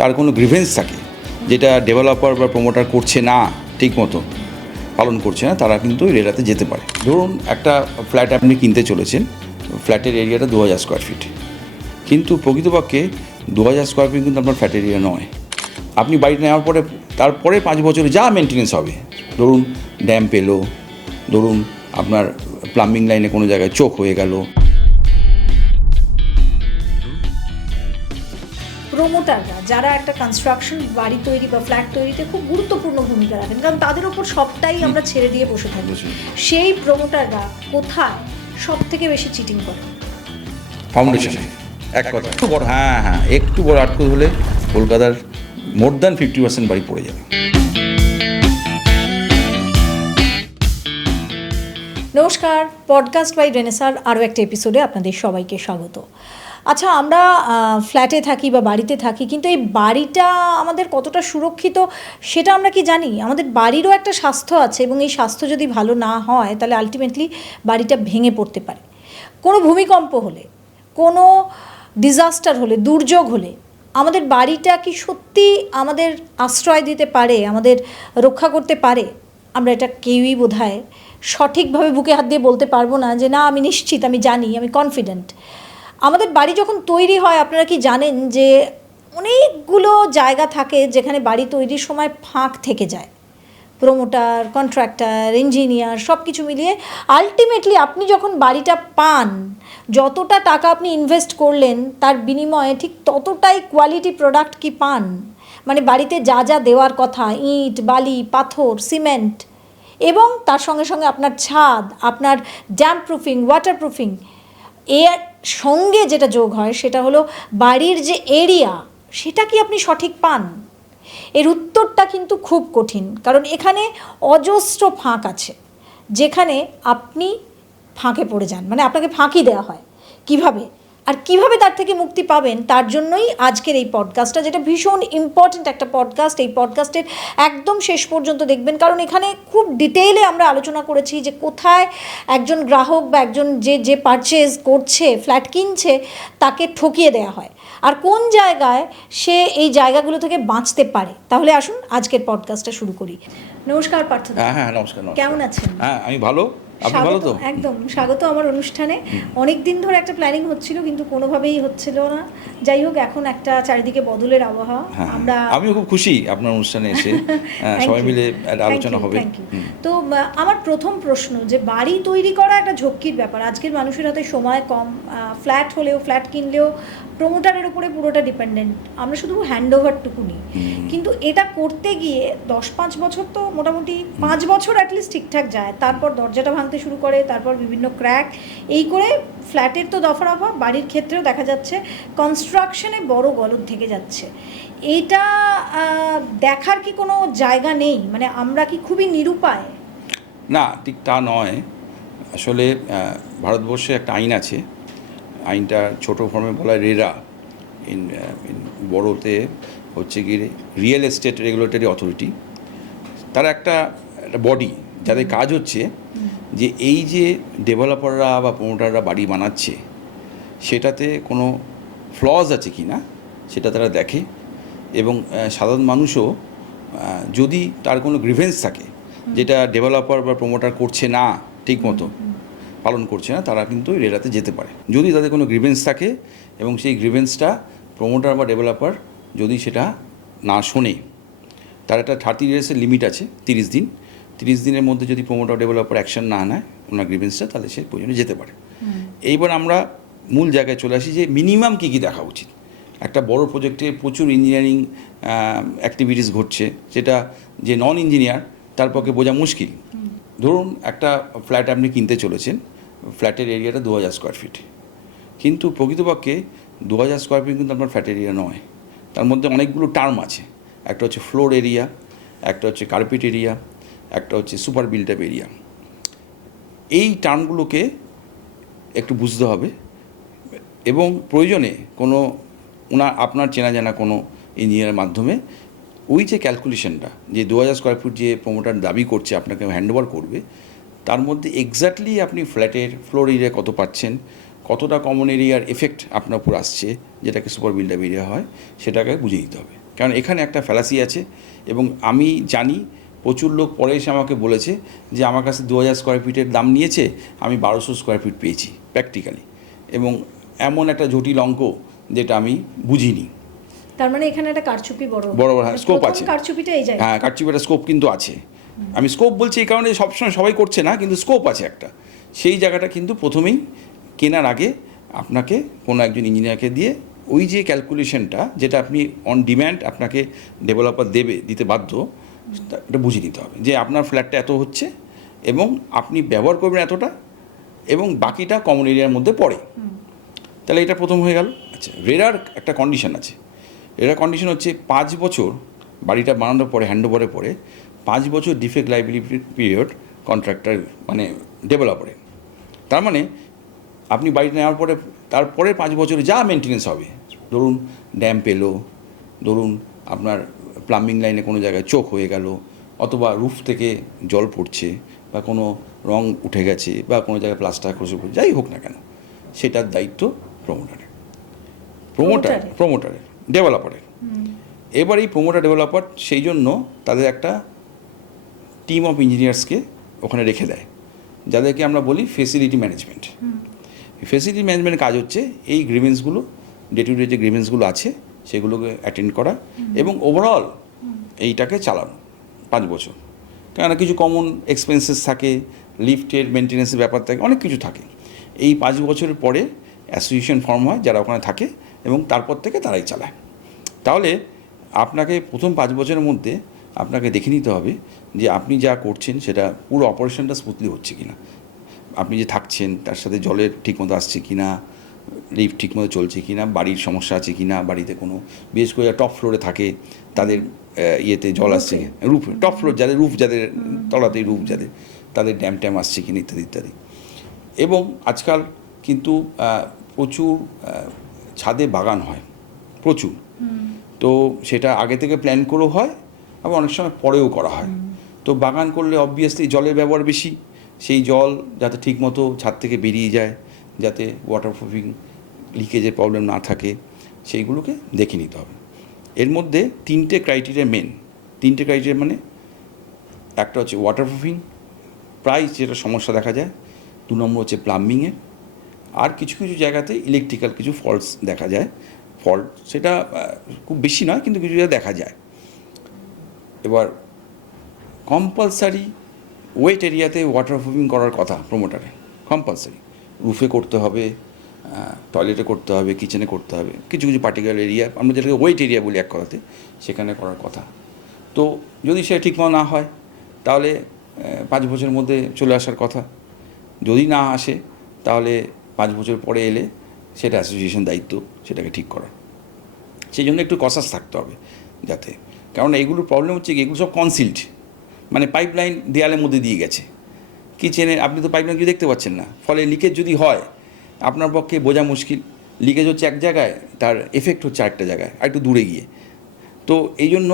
তার কোনো গ্রিভেন্স থাকে যেটা ডেভেলপার বা প্রমোটার করছে না ঠিক মতো পালন করছে না, তারা কিন্তু রেরাতে যেতে পারে। ধরুন একটা ফ্ল্যাট আপনি কিনতে চলেছেন, ফ্ল্যাটের এরিয়াটা 2000 স্কোয়ার ফিট, কিন্তু প্রকৃতপক্ষে 2000 স্কোয়ার ফিট কিন্তু আপনার ফ্ল্যাট এরিয়া নয়। আপনি বাড়িটা নেওয়ার পরে তারপরে 5 বছরে যা মেনটেনেন্স হবে, ধরুন ড্যাম্প এলো, ধরুন আপনার প্লাম্বিং লাইনে কোনো জায়গায় চোক হয়ে গেল। প্রমোটাররা যারা একটা কনস্ট্রাকশন বাড়ি তৈরি বা ফ্ল্যাট তৈরিতে খুব গুরুত্বপূর্ণ ভূমিকা রাখেন, কারণ তাদের ওপর সবটাই আমরা ছেড়ে দিয়ে বসে থাকি, সেই প্রমোটাররা কোথায় সব থেকে বেশি চিটিং করে? ফাউন্ডেশনে এক কথা একটু বড়, একটু বড় আটকে হলে কলকাতার মোর দ্যান 50% বাড়ি পড়ে যাবে। নমস্কার, পডকাস্ট বাই রেনেসার আরও একটা এপিসোডে আপনাদের সবাইকে স্বাগত। আচ্ছা, আমরা ফ্ল্যাটে থাকি বা বাড়িতে থাকি, কিন্তু এই বাড়িটা আমাদের কতটা সুরক্ষিত সেটা আমরা কি জানি? আমাদের বাড়িরও একটা স্বাস্থ্য আছে, এবং এই স্বাস্থ্য যদি ভালো না হয় তাহলে আলটিমেটলি বাড়িটা ভেঙে পড়তে পারে। কোনো ভূমিকম্প হলে, কোনো ডিজাস্টার হলে, দুর্যোগ হলে আমাদের বাড়িটা কি সত্যি আমাদের আশ্রয় দিতে পারে, আমাদের রক্ষা করতে পারে? আমরা এটা কেউই বোধহয় সঠিকভাবে বুকে হাত দিয়ে বলতে পারবো না যে না, আমি নিশ্চিত, আমি জানি, আমি কনফিডেন্ট। আমাদের বাড়ি যখন তৈরি হয়, আপনারা কি জানেন যে অনেকগুলো জায়গা থাকে যেখানে বাড়ি তৈরির সময় ফাঁক থেকে যায়। প্রমোটার, কন্ট্রাক্টর, ইঞ্জিনিয়ার সব কিছু মিলিয়ে আলটিমেটলি আপনি যখন বাড়িটা পান, যতটা টাকা আপনি ইনভেস্ট করলেন তার বিনিময়ে ঠিক ততটাই কোয়ালিটি প্রোডাক্ট কি পান? মানে বাড়িতে যা যা দেওয়ার কথা, ইট, বালি, পাথর, সিমেন্ট, এবং তার সঙ্গে সঙ্গে আপনার ছাদ, আপনার ড্যাম্প প্রুফিং, ওয়াটার প্রুফিং, এর সঙ্গে যেটা যোগ হয় সেটা হলো বাড়ির যে এরিয়া, সেটা কি আপনি সঠিক পান? এর উত্তরটা কিন্তু খুব কঠিন, কারণ এখানে অজস্র ফাঁক আছে যেখানে আপনি ফাঁকে পড়ে যান, মানে আপনাকে ফাঁকি দেওয়া হয়। কিভাবে আর কিভাবে তার থেকে মুক্তি পাবেন, তার জন্যই আজকের এই পডকাস্টটা, যেটা ভীষণ ইম্পর্ট্যান্ট একটা পডকাস্ট। এই পডকাস্টের একদম শেষ পর্যন্ত দেখবেন, কারণ এখানে খুব ডিটেইলে আমরা আলোচনা করেছি যে কোথায় একজন গ্রাহক বা একজন যে পারচেজ করছে, ফ্ল্যাট কিনছে, তাকে ঠকিয়ে দেওয়া হয়, আর কোন জায়গায় সে এই জায়গাগুলো থেকে বাঁচতে পারে। তাহলে আসুন আজকের পডকাস্টটা শুরু করি। নমস্কার পার্থ। নমস্কার। কেমন আছেন? আমি ভালো, আপনি ভালো তো? একদম স্বাগত আমার অনুষ্ঠানে। অনেক দিন ধরে একটা প্ল্যানিং হচ্ছিল, কিন্তু কোনোভাবেই হচ্ছিল না। যাই হোক, এখন একটা চারিদিকে বদলের আবহাওয়া। আমিও খুব খুশি আপনার অনুষ্ঠানে এসে, সবাই মিলে একটা আলোচনা হবে। তো আমার প্রথম প্রশ্ন, যে বাড়ি তৈরি করা একটা ঝক্কির ব্যাপার। আজকের মানুষের হাতে সময় কম, ফ্ল্যাট হলেও, ফ্ল্যাট কিনলেও প্রমোটারের উপরে পুরোটা ডিপেন্ডেন্ট, আমরা শুধু হ্যান্ড ওভারটুকু নিই। কিন্তু এটা করতে গিয়ে 10-5 বছর, তো মোটামুটি 5 বছর অ্যাটলিস্ট ঠিকঠাক যায়, তারপর দরজাটা ভাঙতে শুরু করে, তারপর বিভিন্ন ক্র্যাক, এই করে ফ্ল্যাটের তো দফারফা, বাড়ির ক্ষেত্রেও দেখা যাচ্ছে কনস্ট্রাকশনে বড় গলদ থেকে যাচ্ছে। এইটা দেখার কি কোনো জায়গা নেই? মানে আমরা কি খুবই নিরুপায়? না, ঠিক তা নয়। আসলে ভারতবর্ষে একটা আইন আছে, আইনটা ছোট ফর্মে বলা হয় রেরা, ইন বড়োতে হচ্ছে কি রিয়েল এস্টেট রেগুলেটরি অথরিটি। তারা একটা বডি, যাদের কাজ হচ্ছে যে এই যে ডেভেলপাররা বা প্রমোটাররা বাড়ি বানাচ্ছে সেটাতে কোনো ফ্লজ আছে কি না সেটা তারা দেখে, এবং সাধারণ মানুষও যদি তার কোনো গ্রিভেন্স থাকে যেটা ডেভেলপার বা প্রমোটার করছে না ঠিক মতো পালন করছে না, তারা কিন্তু রেরাতে যেতে পারে। যদি তাদের কোনো গ্রিভেন্স থাকে এবং সেই গ্রিভেন্সটা প্রমোটার বা ডেভেলপার যদি সেটা না শোনে, তার একটা 30 ডেজের লিমিট আছে, 30 দিন। 30 দিনের মধ্যে যদি প্রমোটার ডেভেলপার অ্যাকশন না নেয় ওনার গ্রিভেন্সটা, তাহলে সে প্রয়োজনে যেতে পারে। এইবার আমরা মূল জায়গায় চলে আসি যে মিনিমাম কী কী দেখা উচিত। একটা বড় প্রজেক্টে প্রচুর ইঞ্জিনিয়ারিং অ্যাক্টিভিটিস ঘটছে, যেটা যে নন ইঞ্জিনিয়ার তার পক্ষে বোঝা মুশকিল। ধরুন একটা ফ্ল্যাট আপনি কিনতে চলেছেন, ফ্ল্যাটের এরিয়াটা 2000 স্কোয়ার ফিট, কিন্তু প্রকৃতপক্ষে 2000 স্কোয়ার ফিট কিন্তু আপনার ফ্ল্যাট এরিয়া নয়। তার মধ্যে অনেকগুলো টার্ম আছে, একটা হচ্ছে ফ্লোর এরিয়া, একটা হচ্ছে কার্পেট এরিয়া, একটা হচ্ছে সুপার বিল্ট আপ এরিয়া। এই টার্মগুলোকে একটু বুঝতে হবে, এবং প্রয়োজনে কোনো আপনার চেনা জানা কোনো ইঞ্জিনিয়ারের মাধ্যমে ওই যে ক্যালকুলেশনটা, যে 2000 স্কোয়ার ফিট যে প্রমোটার দাবি করছে আপনাকে হ্যান্ডওভার করবে, তার মধ্যে এক্স্যাক্টলি আপনি ফ্ল্যাটের ফ্লোর এরিয়া কত পাচ্ছেন, কতটা কমন এরিয়ার এফেক্ট আপনার উপর আসছে, যেটাকে সুপার বিল্ড আপ এরিয়া হয়, সেটাকে বুঝে নিতে হবে। কারণ এখানে একটা ফ্যালাসি আছে, এবং আমি জানি প্রচুর লোক পরে এসে আমাকে বলেছে যে আমার কাছে 2000 স্কোয়ার ফিটের দাম নিয়েছে, আমি 1200 স্কোয়ার ফিট পেয়েছি প্র্যাকটিক্যালি, এবং এমন একটা জটিল অঙ্ক যেটা আমি বুঝিনি। তার মানে এখানে একটা কারচুপি বড় হ্যাঁ, স্কোপ আছে। কারচুপিটা এই জায়গায়। হ্যাঁ, কারচুপিটা স্কোপ কিন্তু আছে। আমি স্কোপ বলছি এই কারণে, সবসময় সবাই করছে না, কিন্তু স্কোপ আছে একটা। সেই জায়গাটা কিন্তু প্রথমেই কেনার আগে আপনাকে কোনো একজন ইঞ্জিনিয়ারকে দিয়ে ওই যে ক্যালকুলেশনটা, যেটা আপনি অন ডিম্যান্ড আপনাকে ডেভেলপার দিতে বাধ্য, এটা বুঝে নিতে হবে যে আপনার ফ্ল্যাটটা এত হচ্ছে এবং আপনি ব্যবহার করবেন এতটা, এবং বাকিটা কমন এরিয়ার মধ্যে পড়ে। তাহলে এটা প্রথম হয়ে গেল। আচ্ছা, রেরার একটা কন্ডিশন আছে। রেরার কন্ডিশন হচ্ছে 5 বছর বাড়িটা বানানোর পরে, হ্যান্ডওভারের পরে 5 বছর ডিফেক্ট লাইবিলিটি পিরিয়ড কন্ট্রাক্টর মানে ডেভেলপারের। তার মানে আপনি বাড়িটা নেওয়ার পরে তারপরে 5 বছরে যা মেনটেনেন্স হবে, ধরুন ড্যাম্প এলো, ধরুন আপনার প্লাম্বিং লাইনে কোনো জায়গায় চোক হয়ে গেল, অথবা রুফ থেকে জল পড়ছে, বা কোনো রং উঠে গেছে, বা কোনো জায়গায় প্লাস্টার খসে পড়ছে, যাই হোক না কেন, সেটার দায়িত্ব প্রমোটারের ডেভেলপারের। এবার এই প্রমোটার ডেভেলপার সেই জন্য তাদের একটা টিম অফ ইঞ্জিনিয়ার্সকে ওখানে রেখে দেয়, যাদেরকে আমরা বলি ফেসিলিটি ম্যানেজমেন্ট। ফেসিলিটি ম্যানেজমেন্টের কাজ হচ্ছে এই গ্রিভেন্সগুলো, ডে টু ডে যে গ্রিভেন্সগুলো আছে সেগুলোকে অ্যাটেন্ড করা এবং ওভারঅল এইটাকে চালানো 5 বছর। কেননা কিছু কমন এক্সপেন্সেস থাকে, লিফটের মেনটেন্যান্সের ব্যাপার থাকে, অনেক কিছু থাকে। এই 5 বছরের পরে অ্যাসোসিয়েশন ফর্ম হয় যারা ওখানে থাকে, এবং তারপর থেকে তারাই চালায়। তাহলে আপনাকে প্রথম 5 বছরের মধ্যে আপনাকে দেখে নিতে হবে যে আপনি যা করছেন সেটা পুরো অপারেশনটা স্মুথলি হচ্ছে কি না, আপনি যে থাকছেন তার সাথে জলের ঠিকমতো আসছে কি না, লিফট ঠিকমতো চলছে কি না, বাড়ির সমস্যা আছে কি না, বাড়িতে কোনো বিশেষ করে টপ ফ্লোরে থাকে তাদের ইয়েতে জল আসছে, রুফ টপ ফ্লোর যাদের তলাতেই রুফ যাদের, তাদের ড্যাম আসছে কিনা ইত্যাদি ইত্যাদি। এবং আজকাল কিন্তু প্রচুর ছাদে বাগান হয়, প্রচুর। তো সেটা আগে থেকে প্ল্যান করেও হয়, আবার অনেক সময় পরেও করা হয়। তো বাগান করলে অবভিয়াসলি জলের ব্যবহার বেশি, সেই জল যাতে ঠিকমতো ছাদ থেকে বেরিয়ে যায়, যাতে ওয়াটারপ্রুফিং লিকেজের প্রবলেম না থাকে, সেইগুলোকে দেখে নিতে হবে। এর মধ্যে 3টে ক্রাইটেরিয়া মেন। 3টে ক্রাইটেরিয়া মানে একটা হচ্ছে ওয়াটারপ্রুফিং, প্রায় যেটা সমস্যা দেখা যায়। 2 নম্বর হচ্ছে প্লাম্বিংয়ের, আর কিছু কিছু জায়গাতে ইলেকট্রিক্যাল কিছু ফল্টস দেখা যায়। ফল্ট সেটা খুব বেশি নয়, কিন্তু কিছু জায়গায় দেখা যায়। এবার কম্পালসারি ওয়েট এরিয়াতে ওয়াটারপ্রুফিং করার কথা প্রমোটারে, কম্পালসারি। রুফে করতে হবে, টয়লেটে করতে হবে, কিচেনে করতে হবে, কিছু কিছু পার্টিকুলার এরিয়া আমরা যেটাকে ওয়েট এরিয়া বলি এক কথাতে, সেখানে করার কথা। তো যদি সেটা ঠিকমতো না হয় তাহলে 5 বছরের মধ্যে চলে আসার কথা। যদি না আসে তাহলে 5 বছর পরে এলে সেটা অ্যাসোসিয়েশন দায়িত্ব সেটাকে ঠিক করা। সেই জন্য একটু কসাস থাকতে হবে যাতে, কারণ এইগুলোর প্রবলেম হচ্ছে কি, এগুলো সব কনসিল্ড, মানে পাইপলাইন দেয়ালের মধ্যে দিয়ে গেছে কিচেনের, আপনি তো পাইপলাইন কিছু দেখতে পাচ্ছেন না, ফলে লিকেজ যদি হয় আপনার পক্ষে বোঝা মুশকিল। লিকেজ হচ্ছে এক জায়গায়, তার এফেক্ট হচ্ছে আরেকটা জায়গায়, আর একটু দূরে গিয়ে। তো এই জন্য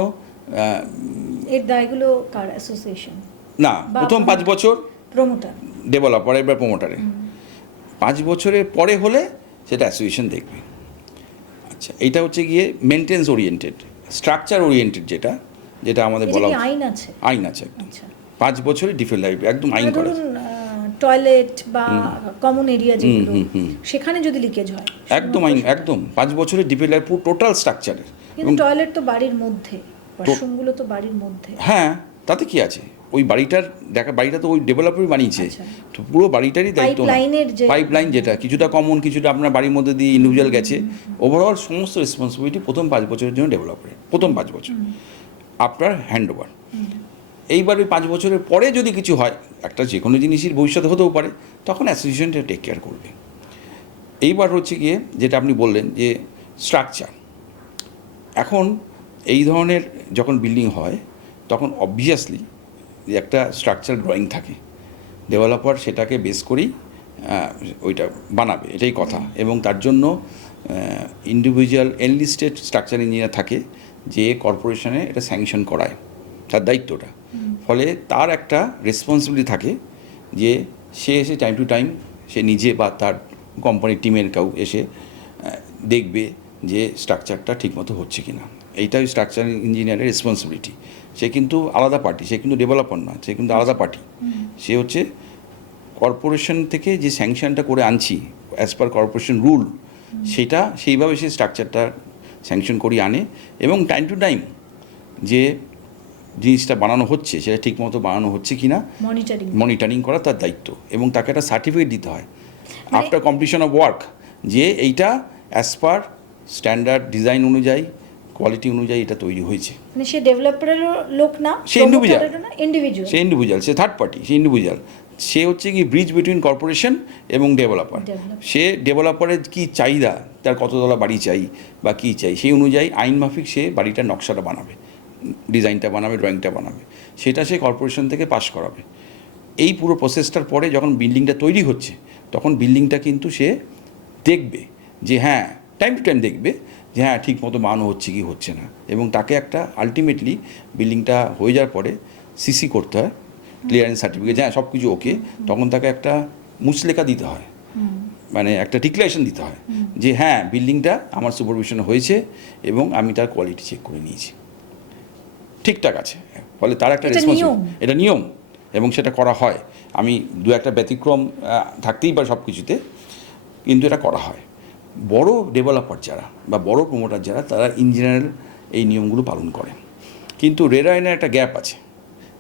এর দায়গুলো কার? অ্যাসোসিয়েশন না, প্রথম 5 বছর প্রমোটার, ডেভেলপার, এবার প্রমোটারে। 5 বছরের পরে হলে সেটা অ্যাসোসিয়েশন দেখবে। আচ্ছা, এইটা হচ্ছে গিয়ে মেনটেন্স ওরিয়েন্টেড, স্ট্রাকচার ওরিয়েন্টেড, যেটা যেটা আমাদের বলা আইন আছে, আইন আছে একদম। 5 বছরে ডিফেক্ট লাইফ একদম আইন করা। টয়লেট বা কমন এরিয়া যেগুলো, সেখানে যদি লিকেজ হয় একদম আইন, একদম 5 বছরে ডিফেক্ট লাইফ পুরো টোটাল স্ট্রাকচারের। কিন্তু টয়লেট তো বাড়ির মধ্যে, ওয়াশরুমগুলো তো বাড়ির মধ্যে। হ্যাঁ, তাতে কি আছে, ওই বাড়িটার বাড়িটা তো ওই ডেভেলপারই বানিয়েছে, তো পুরো বাড়িটারই দায়িত্ব। পাইপলাইন যেটা কিছুটা কমন, কিছুটা আপনার বাড়ির মধ্যে দিয়ে ইন্ডিভিজুয়াল গেছে, ওভারঅল সমস্ত রেসপন্সিবিলিটি প্রথম 5 বছরের জন্য ডেভেলপারের, প্রথম 5 বছর আপনার হ্যান্ড ওভার। এইবার ওই 5 বছরের পরে যদি কিছু হয়, একটা যে কোনো জিনিসের ভবিষ্যতে হতেও পারে, তখন অ্যাসোসিয়েশনটা টেক কেয়ার করবে। এইবার হচ্ছে গিয়ে যেটা আপনি বললেন যে স্ট্রাকচার, এখন এই ধরনের যখন বিল্ডিং হয় তখন অবভিয়াসলি একটা স্ট্রাকচার ড্রয়িং থাকে, ডেভেলপার সেটাকে বেস করেই ওইটা বানাবে, এটাই কথা। এবং তার জন্য ইন্ডিভিজুয়াল এনলিস্টেড স্ট্রাকচার ইঞ্জিনিয়ার থাকে, যে কর্পোরেশনে এটা স্যাংশন করায়, তার দায়িত্বটা। ফলে তার একটা রেসপন্সিবিলিটি থাকে যে সে এসে টাইম টু টাইম সে নিজে বা তার কোম্পানির টিমের কেউ এসে দেখবে যে স্ট্রাকচারটা ঠিকমতো হচ্ছে কি না। এইটাই স্ট্রাকচার ইঞ্জিনিয়ারের রেসপন্সিবিলিটি। সে কিন্তু আলাদা পার্টি, সে কিন্তু ডেভেলপার নয়, সে কিন্তু আলাদা পার্টি। সে হচ্ছে কর্পোরেশন থেকে যে স্যাংশনটা করে আনছি অ্যাজ পার কর্পোরেশন রুল, সেটা সেইভাবে সে স্ট্রাকচারটা স্যাংশন করিয়ে আনে এবং টাইম টু টাইম যে জিনিসটা বানানো হচ্ছে সেটা ঠিকমতো বানানো হচ্ছে কি না মনিটরিং করা তার দায়িত্ব, এবং তাকে একটা সার্টিফিকেট দিতে হয় আফটার কমপ্লিশন অফ ওয়ার্ক যে এইটা অ্যাজ পার স্ট্যান্ডার্ড ডিজাইন অনুযায়ী কোয়ালিটি অনুযায়ী এটা তৈরি হয়েছে। মানে সে ডেভেলপারের লোক না, সে ইন্ডিভিজুয়াল, সে থার্ড পার্টি, সে ইন্ডিভিজুয়াল। সে হচ্ছে কি ব্রিজ বিটুইন কর্পোরেশন এবং ডেভেলপার। সে ডেভেলপারের কি চাহিদা, তার কততলা বাড়ি চাই বা কী চাই, সেই অনুযায়ী আইন মাফিক সে বাড়িটার নকশাটা বানাবে, ডিজাইনটা বানাবে, ড্রয়িংটা বানাবে, সেটা সে কর্পোরেশন থেকে পাস করাবে। এই পুরো প্রসেসটার পরে যখন বিল্ডিংটা তৈরি হচ্ছে তখন বিল্ডিংটা কিন্তু সে দেখবে যে হ্যাঁ, টাইম টু টাইম দেখবে যে হ্যাঁ ঠিক মতো বানানো হচ্ছে কি হচ্ছে না, এবং তাকে একটা আলটিমেটলি বিল্ডিংটা হয়ে যাওয়ার পরে সিসি করতে হয়, ক্লিয়ারেন্স সার্টিফিকেট, হ্যাঁ সব কিছু ওকে, তখন তাকে একটা মুচলেখা দিতে হয়, মানে একটা ডিক্লারেশন দিতে হয় যে হ্যাঁ বিল্ডিংটা আমার সুপারভিশন হয়েছে এবং আমি তার কোয়ালিটি চেক করে নিয়েছি, ঠিকঠাক আছে। ফলে তার একটা রেসপন্সিবিলিটি, এটা নিয়ম এবং সেটা করা হয়। আমি দু একটা ব্যতিক্রম থাকতেই পারে সব কিছুতে, কিন্তু এটা করা হয়। বড় ডেভেলপার যারা বা বড় প্রমোটার যারা, তারা ইন জেনারেল এই নিয়মগুলো পালন করে। কিন্তু রেরা আইনের একটা গ্যাপ আছে।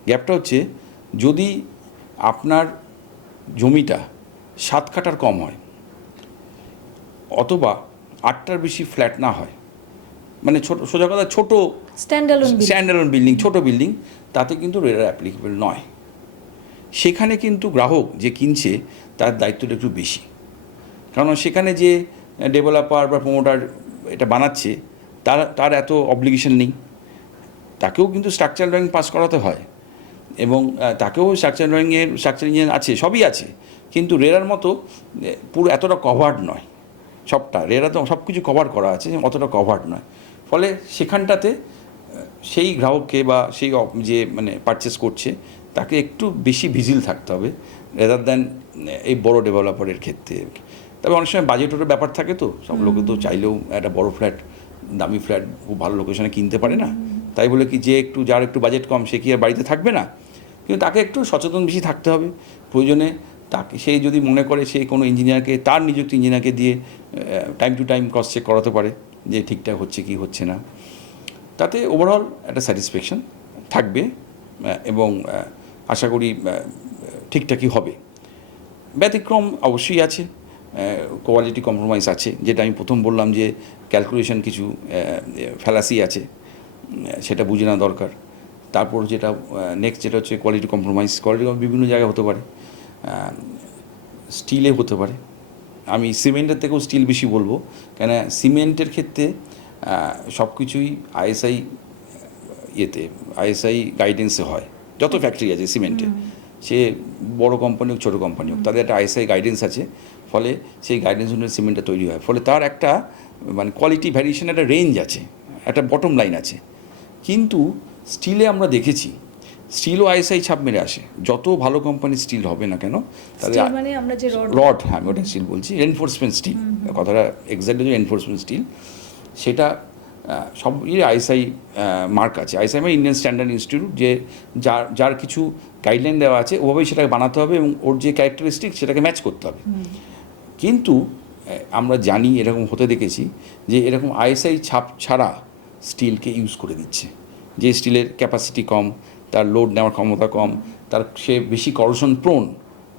গ্যাপটা হচ্ছে যদি আপনার জমিটা 7 কাঠার কম হয় অথবা 8টার বেশি ফ্ল্যাট না হয়, মানে ছোটো সোজা কথা ছোটো স্ট্যান্ডার্ড বিল্ডিং, ছোটো বিল্ডিং, তাতে কিন্তু রেরা অ্যাপ্লিকেবল নয়। সেখানে কিন্তু গ্রাহক যে কিনছে তার দায়িত্বটা একটু বেশি, কারণ সেখানে যে ডেভেলপার বা প্রমোটার এটা বানাচ্ছে তার এত অব্লিগেশন নেই, তাকেও কিন্তু স্ট্রাকচার ড্রয়িং পাস করাতে হয় এবং তাকেও স্ট্রাকচার ইঞ্জিনিয়ার আছে, সবই আছে, কিন্তু রেরার মতো পুরো এতটা কভার্ড নয় সবটা। রেরা তো সব কিছু কভার করা আছে, অতটা কভার্ড নয়। ফলে সেখানটাতে সেই গ্রাহককে বা সেই যে মানে পারচেস করছে তাকে একটু বেশি ভিজিল থাকতে হবে রেদার দ্যান এই বড় ডেভেলপারের ক্ষেত্রে। তবে অনেক সময় বাজেটেরও ব্যাপার থাকে, তো সব লোকে তো চাইলেও একটা বড় ফ্ল্যাট, দামি ফ্ল্যাট খুব ভালো লোকেশনে কিনতে পারে না, তাই বলে কি যে যার একটু বাজেট কম সে কি আর বাড়িতে থাকবে না, কিন্তু তাকে একটু সচেতন বেশি থাকতে হবে। প্রয়োজনে তাকে সে যদি মনে করে সে কোনো ইঞ্জিনিয়ারকে, তার নিযুক্ত ইঞ্জিনিয়ারকে দিয়ে time to time cross check করাতে পারে যে ঠিকঠাক হচ্ছে কি হচ্ছে না, তাতে ওভারঅল একটা স্যাটিসফ্যাকশন থাকবে এবং আশা করি ঠিকঠাকই হবে। ব্যতিক্রম অবশ্যই আছে, কোয়ালিটি কম্প্রোমাইজ আছে, যেটা আমি প্রথম বললাম যে ক্যালকুলেশন কিছু ফ্যালাসি আছে, সেটা বুঝে নেওয়া দরকার। তারপর যেটা নেক্সট যেটা হচ্ছে কোয়ালিটি কম্প্রোমাইজ বিভিন্ন জায়গায় হতে পারে, স্টিলে হতে পারে। আমি সিমেন্টের থেকেও স্টিল বেশি বলবো, কেন সিমেন্টের ক্ষেত্রে সব কিছুই আইএসআই গাইডেন্সে হয়। যত ফ্যাক্টরি আছে সিমেন্টের, সে বড় কোম্পানি হোক ছোটো কোম্পানি হোক, তাদের একটা আইএসআই গাইডেন্স আছে, ফলে সেই গাইডেন্স অনুযায়ী সিমেন্টটা তৈরি হয়। ফলে তার একটা মানে কোয়ালিটি ভ্যারিয়েশন, একটা রেঞ্জ আছে, একটা বটম লাইন আছে। কিন্তু স্টিলে আমরা দেখেছি স্টিলও আইএসআই ছাপ মেরে আসে, যত ভালো কোম্পানির স্টিল হবে না কেন, তাদের মানে আমরা যে রড, হ্যাঁ আমি ওটা স্টিল বলছি, এনফোর্সমেন্ট স্টিল, কথাটা এক্স্যাক্টলি এনফোর্সমেন্ট স্টিল, সেটা সব আইএসআই মার্ক আছে। আইএসআই মানে ইন্ডিয়ান স্ট্যান্ডার্ড ইনস্টিটিউট, যে যার কিছু গাইডলাইন দেওয়া আছে ওভাবেই সেটাকে বানাতে হবে এবং ওর যে ক্যারেক্টারিস্টিক সেটাকে ম্যাচ করতে হবে। কিন্তু আমরা জানি, এরকম হতে দেখেছি যে এরকম আইএসআই ছাপ ছাড়া স্টিলকে ইউজ করে দিচ্ছে, যে স্টিলের ক্যাপাসিটি কম, তার লোড নেওয়ার ক্ষমতা কম, তার সে বেশি করোশন প্রোন,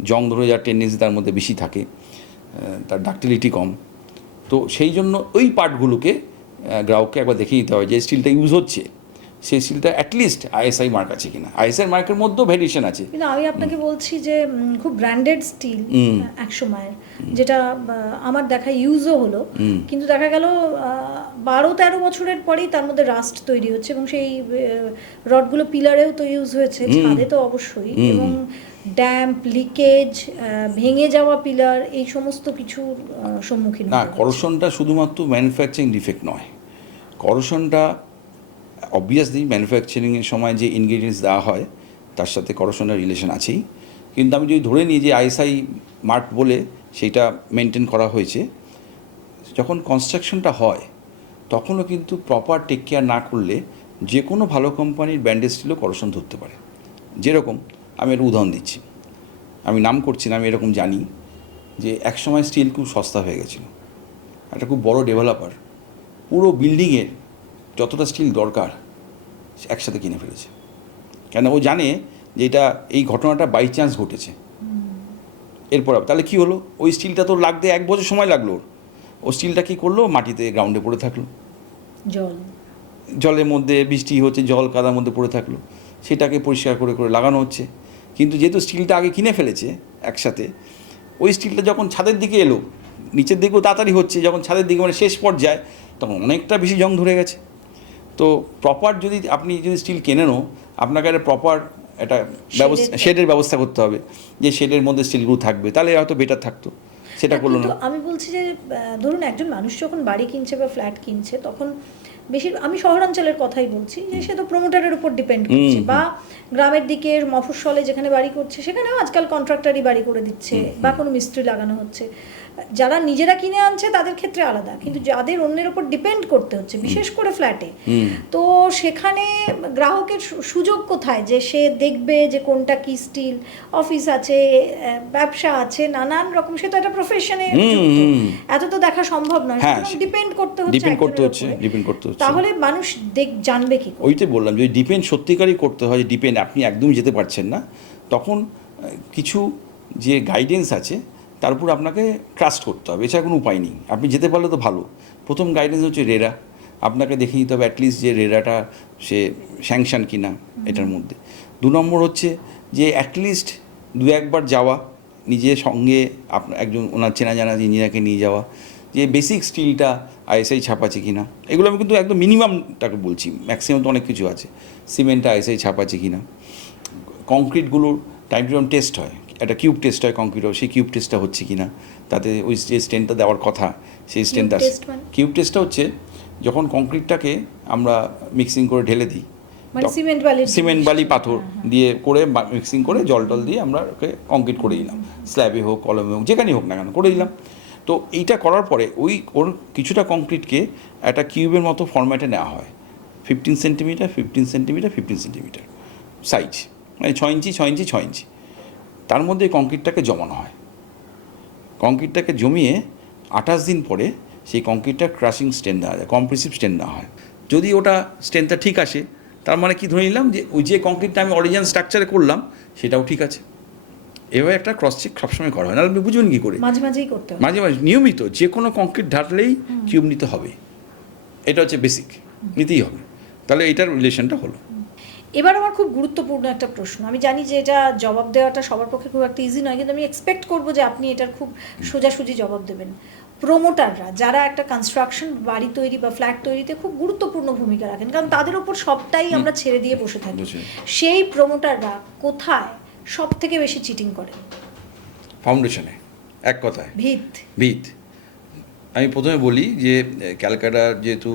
জং ধরে যাওয়ার টেন্ডেন্সি তার মধ্যে বেশি থাকে, তার ডাক্টিলিটি কম। তো সেই জন্য ওই পার্টগুলোকে গ্রাহককে একবার দেখে নিতে হয় যে স্টিলটা ইউজ হচ্ছে, সেই স্টিলটা অ্যাটলিস্ট আইএসআই মার্ক আছে কিনা। আইএসআই মার্কের মধ্যেও ভ্যারিয়েশন আছে, কিন্তু আমি আপনাকে বলছি যে খুব ব্র্যান্ডেড স্টিল এক সময়ের, যেটা আমার দেখা ইউজও হলো, কিন্তু দেখা গেল 12-13 বছরের পরেই তার মধ্যে রাস্ট তৈরি হচ্ছে এবং সেই রডগুলো পিলারেও তো ইউজ হয়েছে, ছাদে তো অবশ্যই, এবং ড্যাম্প, লিকেজ, ভেঙে যাওয়া পিলার, এই সমস্ত কিছুর সম্মুখীন। না, করোশনটা শুধুমাত্র ম্যানুফ্যাকচারিং ডিফেক্ট নয়, করোশনটা অবভিয়াসলি ম্যানুফ্যাকচারিংয়ের সময় যে ইনগ্রিডিয়েন্টস দেওয়া হয় তার সাথে করোশনের রিলেশন আছেই। কিন্তু আমি যদি ধরে নিই যে আইএসআই মার্ক বলে সেইটা মেনটেন করা হয়েছে, যখন কনস্ট্রাকশনটা হয় তখনও কিন্তু প্রপার টেক কেয়ার না করলে যে কোনো ভালো কোম্পানির ব্যান্ডেজ স্টিলও করোশন ধরতে পারে। যেরকম আমি একটা উদাহরণ দিচ্ছি, আমি নাম করছি না, আমি এরকম জানি যে একসময় স্টিল খুব সস্তা হয়ে গেছিলো। একটা খুব বড় ডেভেলপার পুরো বিল্ডিংয়ের যতটা স্টিল দরকার একসাথে কিনে ফেলেছে, কেন ও জানে যে এটা এই ঘটনাটা বাই চান্স ঘটেছে। এরপর তাহলে কী হলো, ওই স্টিলটা তো লাগতে 1 বছর সময় লাগলো, ও স্টিলটা কী করলো, মাটিতে গ্রাউন্ডে পড়ে থাকলো, জলের মধ্যে বৃষ্টি হচ্ছে, জল কাদার মধ্যে পড়ে থাকলো, সেটাকে পরিষ্কার করে করে লাগানো হচ্ছে। কিন্তু যেহেতু স্টিলটা আগে কিনে ফেলেছে একসাথে, ওই স্টিলটা যখন ছাদের দিকে এলো, নিচের দিকেও তাড়াতাড়ি হচ্ছে, যখন ছাদের দিকে মানে শেষ পর্যায়ে, তখন অনেকটা বেশি জং ধরে গেছে। তো প্রপার যদি আপনি যদি স্টিল কেনেনও, আপনাকে একটা প্রপার একটা শেডের ব্যবস্থা করতে হবে, যে শেডের মধ্যে স্টিলগুলো থাকবে, তাহলে হয়তো বেটার থাকতো। সেটা করলো না। আমি বলছি যে ধরুন একজন মানুষ যখন বাড়ি কিনছে বা ফ্ল্যাট কিনছে, তখন আমি শহরাঞ্চলের কথাই বলছি, যে সে তো প্রমোটারের উপর ডিপেন্ড করছে, বা গ্রামের দিকের মফস্বলে যেখানে বাড়ি করছে সেখানেও আজকাল কন্ট্রাক্টরই বাড়ি করে দিচ্ছে, বা কোনো মিস্ত্রি লাগানো হচ্ছে। যারা নিজেরা কিনে আনছে তাদের ক্ষেত্রে আলাদা, কিন্তু যাদের অন্যের উপর ডিপেন্ড করতে হচ্ছে, বিশেষ করে ফ্ল্যাটে, তো সেখানে গ্রাহকের সুযোগ কোথায় যে সে দেখবে যে কোনটা কি স্টিল, অফিস আছে, ব্যবসা আছে, নানান রকম, সে তো একটা প্রফেশনে এত তো দেখা সম্ভব নয়, ডিপেন্ড করতে হচ্ছে। তাহলে মানুষ জানবে কি? ওইটাই বললাম, যদি ডিপেন্ড সত্যিকারই করতে হয়, ডিপেন্ড আপনি একদম যেতে পারছেন না, তখন কিছু যে গাইডেন্স আছে তার উপর আপনাকে ট্রাস্ট করতে হবে, এছাড়া কোনো উপায় নেই। আপনি যেতে পারলে তো ভালো। প্রথম গাইডেন্স হচ্ছে রেরা, আপনাকে দেখে নিতে হবে অ্যাটলিস্ট যে রেরাটা সে স্যাংশন কিনা এটার মধ্যে। 2 নম্বর হচ্ছে যে অ্যাটলিস্ট 2-1 বার যাওয়া, নিজের সঙ্গে আপনার একজন ওনার চেনা জানা ইঞ্জিনিয়ারকে নিয়ে যাওয়া, যে বেসিক স্টিলটা আইএসআই ছাপ আছে কি না। এগুলো আমি কিন্তু একদম মিনিমামটাকে বলছি, ম্যাক্সিমাম তো অনেক কিছু আছে। সিমেন্টটা আইএসআই ছাপ আছে কি না, কংক্রিটগুলোর টাইম টু টাইম টেস্ট হয়, একটা কিউব টেস্ট হয় কংক্রিটও, সেই কিউব টেস্টটা হচ্ছে কি না, তাতে ওই যে স্টেনটা দেওয়ার কথা সেই স্টেনটা। কিউব টেস্টটা হচ্ছে যখন কংক্রিটটাকে আমরা মিক্সিং করে ঢেলে দিই, সিমেন্ট বালি পাথর দিয়ে করে মিক্সিং করে জল টল দিয়ে আমরা ওকে কংক্রিট করে দিলাম, স্ল্যাবে হোক কলমে হোক যেখানেই হোক না কেন করে দিলাম। তো এইটা করার পরে ওর কিছুটা কংক্রিটকে একটা কিউবের মতো ফরম্যাটে নেওয়া হয়, 15 সেন্টিমিটার 15 সেন্টিমিটার 15 সেন্টিমিটার সাইজ, মানে 6 ইঞ্চি 6 ইঞ্চি 6 ইঞ্চি, তার মধ্যে কংক্রিটটাকে জমানো হয়। কংক্রিটটাকে জমিয়ে 28 দিন পরে সেই কংক্রিটটা ক্রাশিং স্টেন দেওয়া যায়, কম্প্রেসিভ স্টেন দেওয়া হয়। যদি ওটা স্টেনটা ঠিক আসে, তার মানে কি ধরে নিলাম যে ওই যে কংক্রিটটা আমি অরিজিনাল স্ট্রাকচারে করলাম সেটাও ঠিক আছে। এভাবে একটা ক্রস চেক সবসময় করা হয়, নাহলে আপনি বুঝবেন কী করে? মাঝে মাঝেই করতে হবে, মাঝে মাঝে নিয়মিত যে কোনো কংক্রিট ঢাললেই কিউব নিতে হবে, এটা হচ্ছে বেসিক, নিতেই হবে, তাহলে এইটার রিলেশনটা হলো। এবার আমার খুব গুরুত্বপূর্ণ একটা প্রশ্ন, আমি জানি যে এটা জবাব দেওয়াটা সবার পক্ষে খুব একটা ইজি নয়, কিন্তু আমি এক্সপেক্ট করবো যে আপনি এটার খুব সোজাসুজি জবাব দেবেন। প্রমোটাররা যারা একটা কনস্ট্রাকশন, বাড়ি তৈরি বা ফ্ল্যাট তৈরিতে খুব গুরুত্বপূর্ণ ভূমিকা রাখেন, কারণ তাদের ওপর সবটাই আমরা ছেড়ে দিয়ে বসে থাকি, সেই প্রমোটাররা কোথায় সব থেকে বেশি চিটিং করে? ফাউন্ডেশনে, এক কথায় ভিত। আমি প্রথমে বলি যে ক্যালকাটার যেহেতু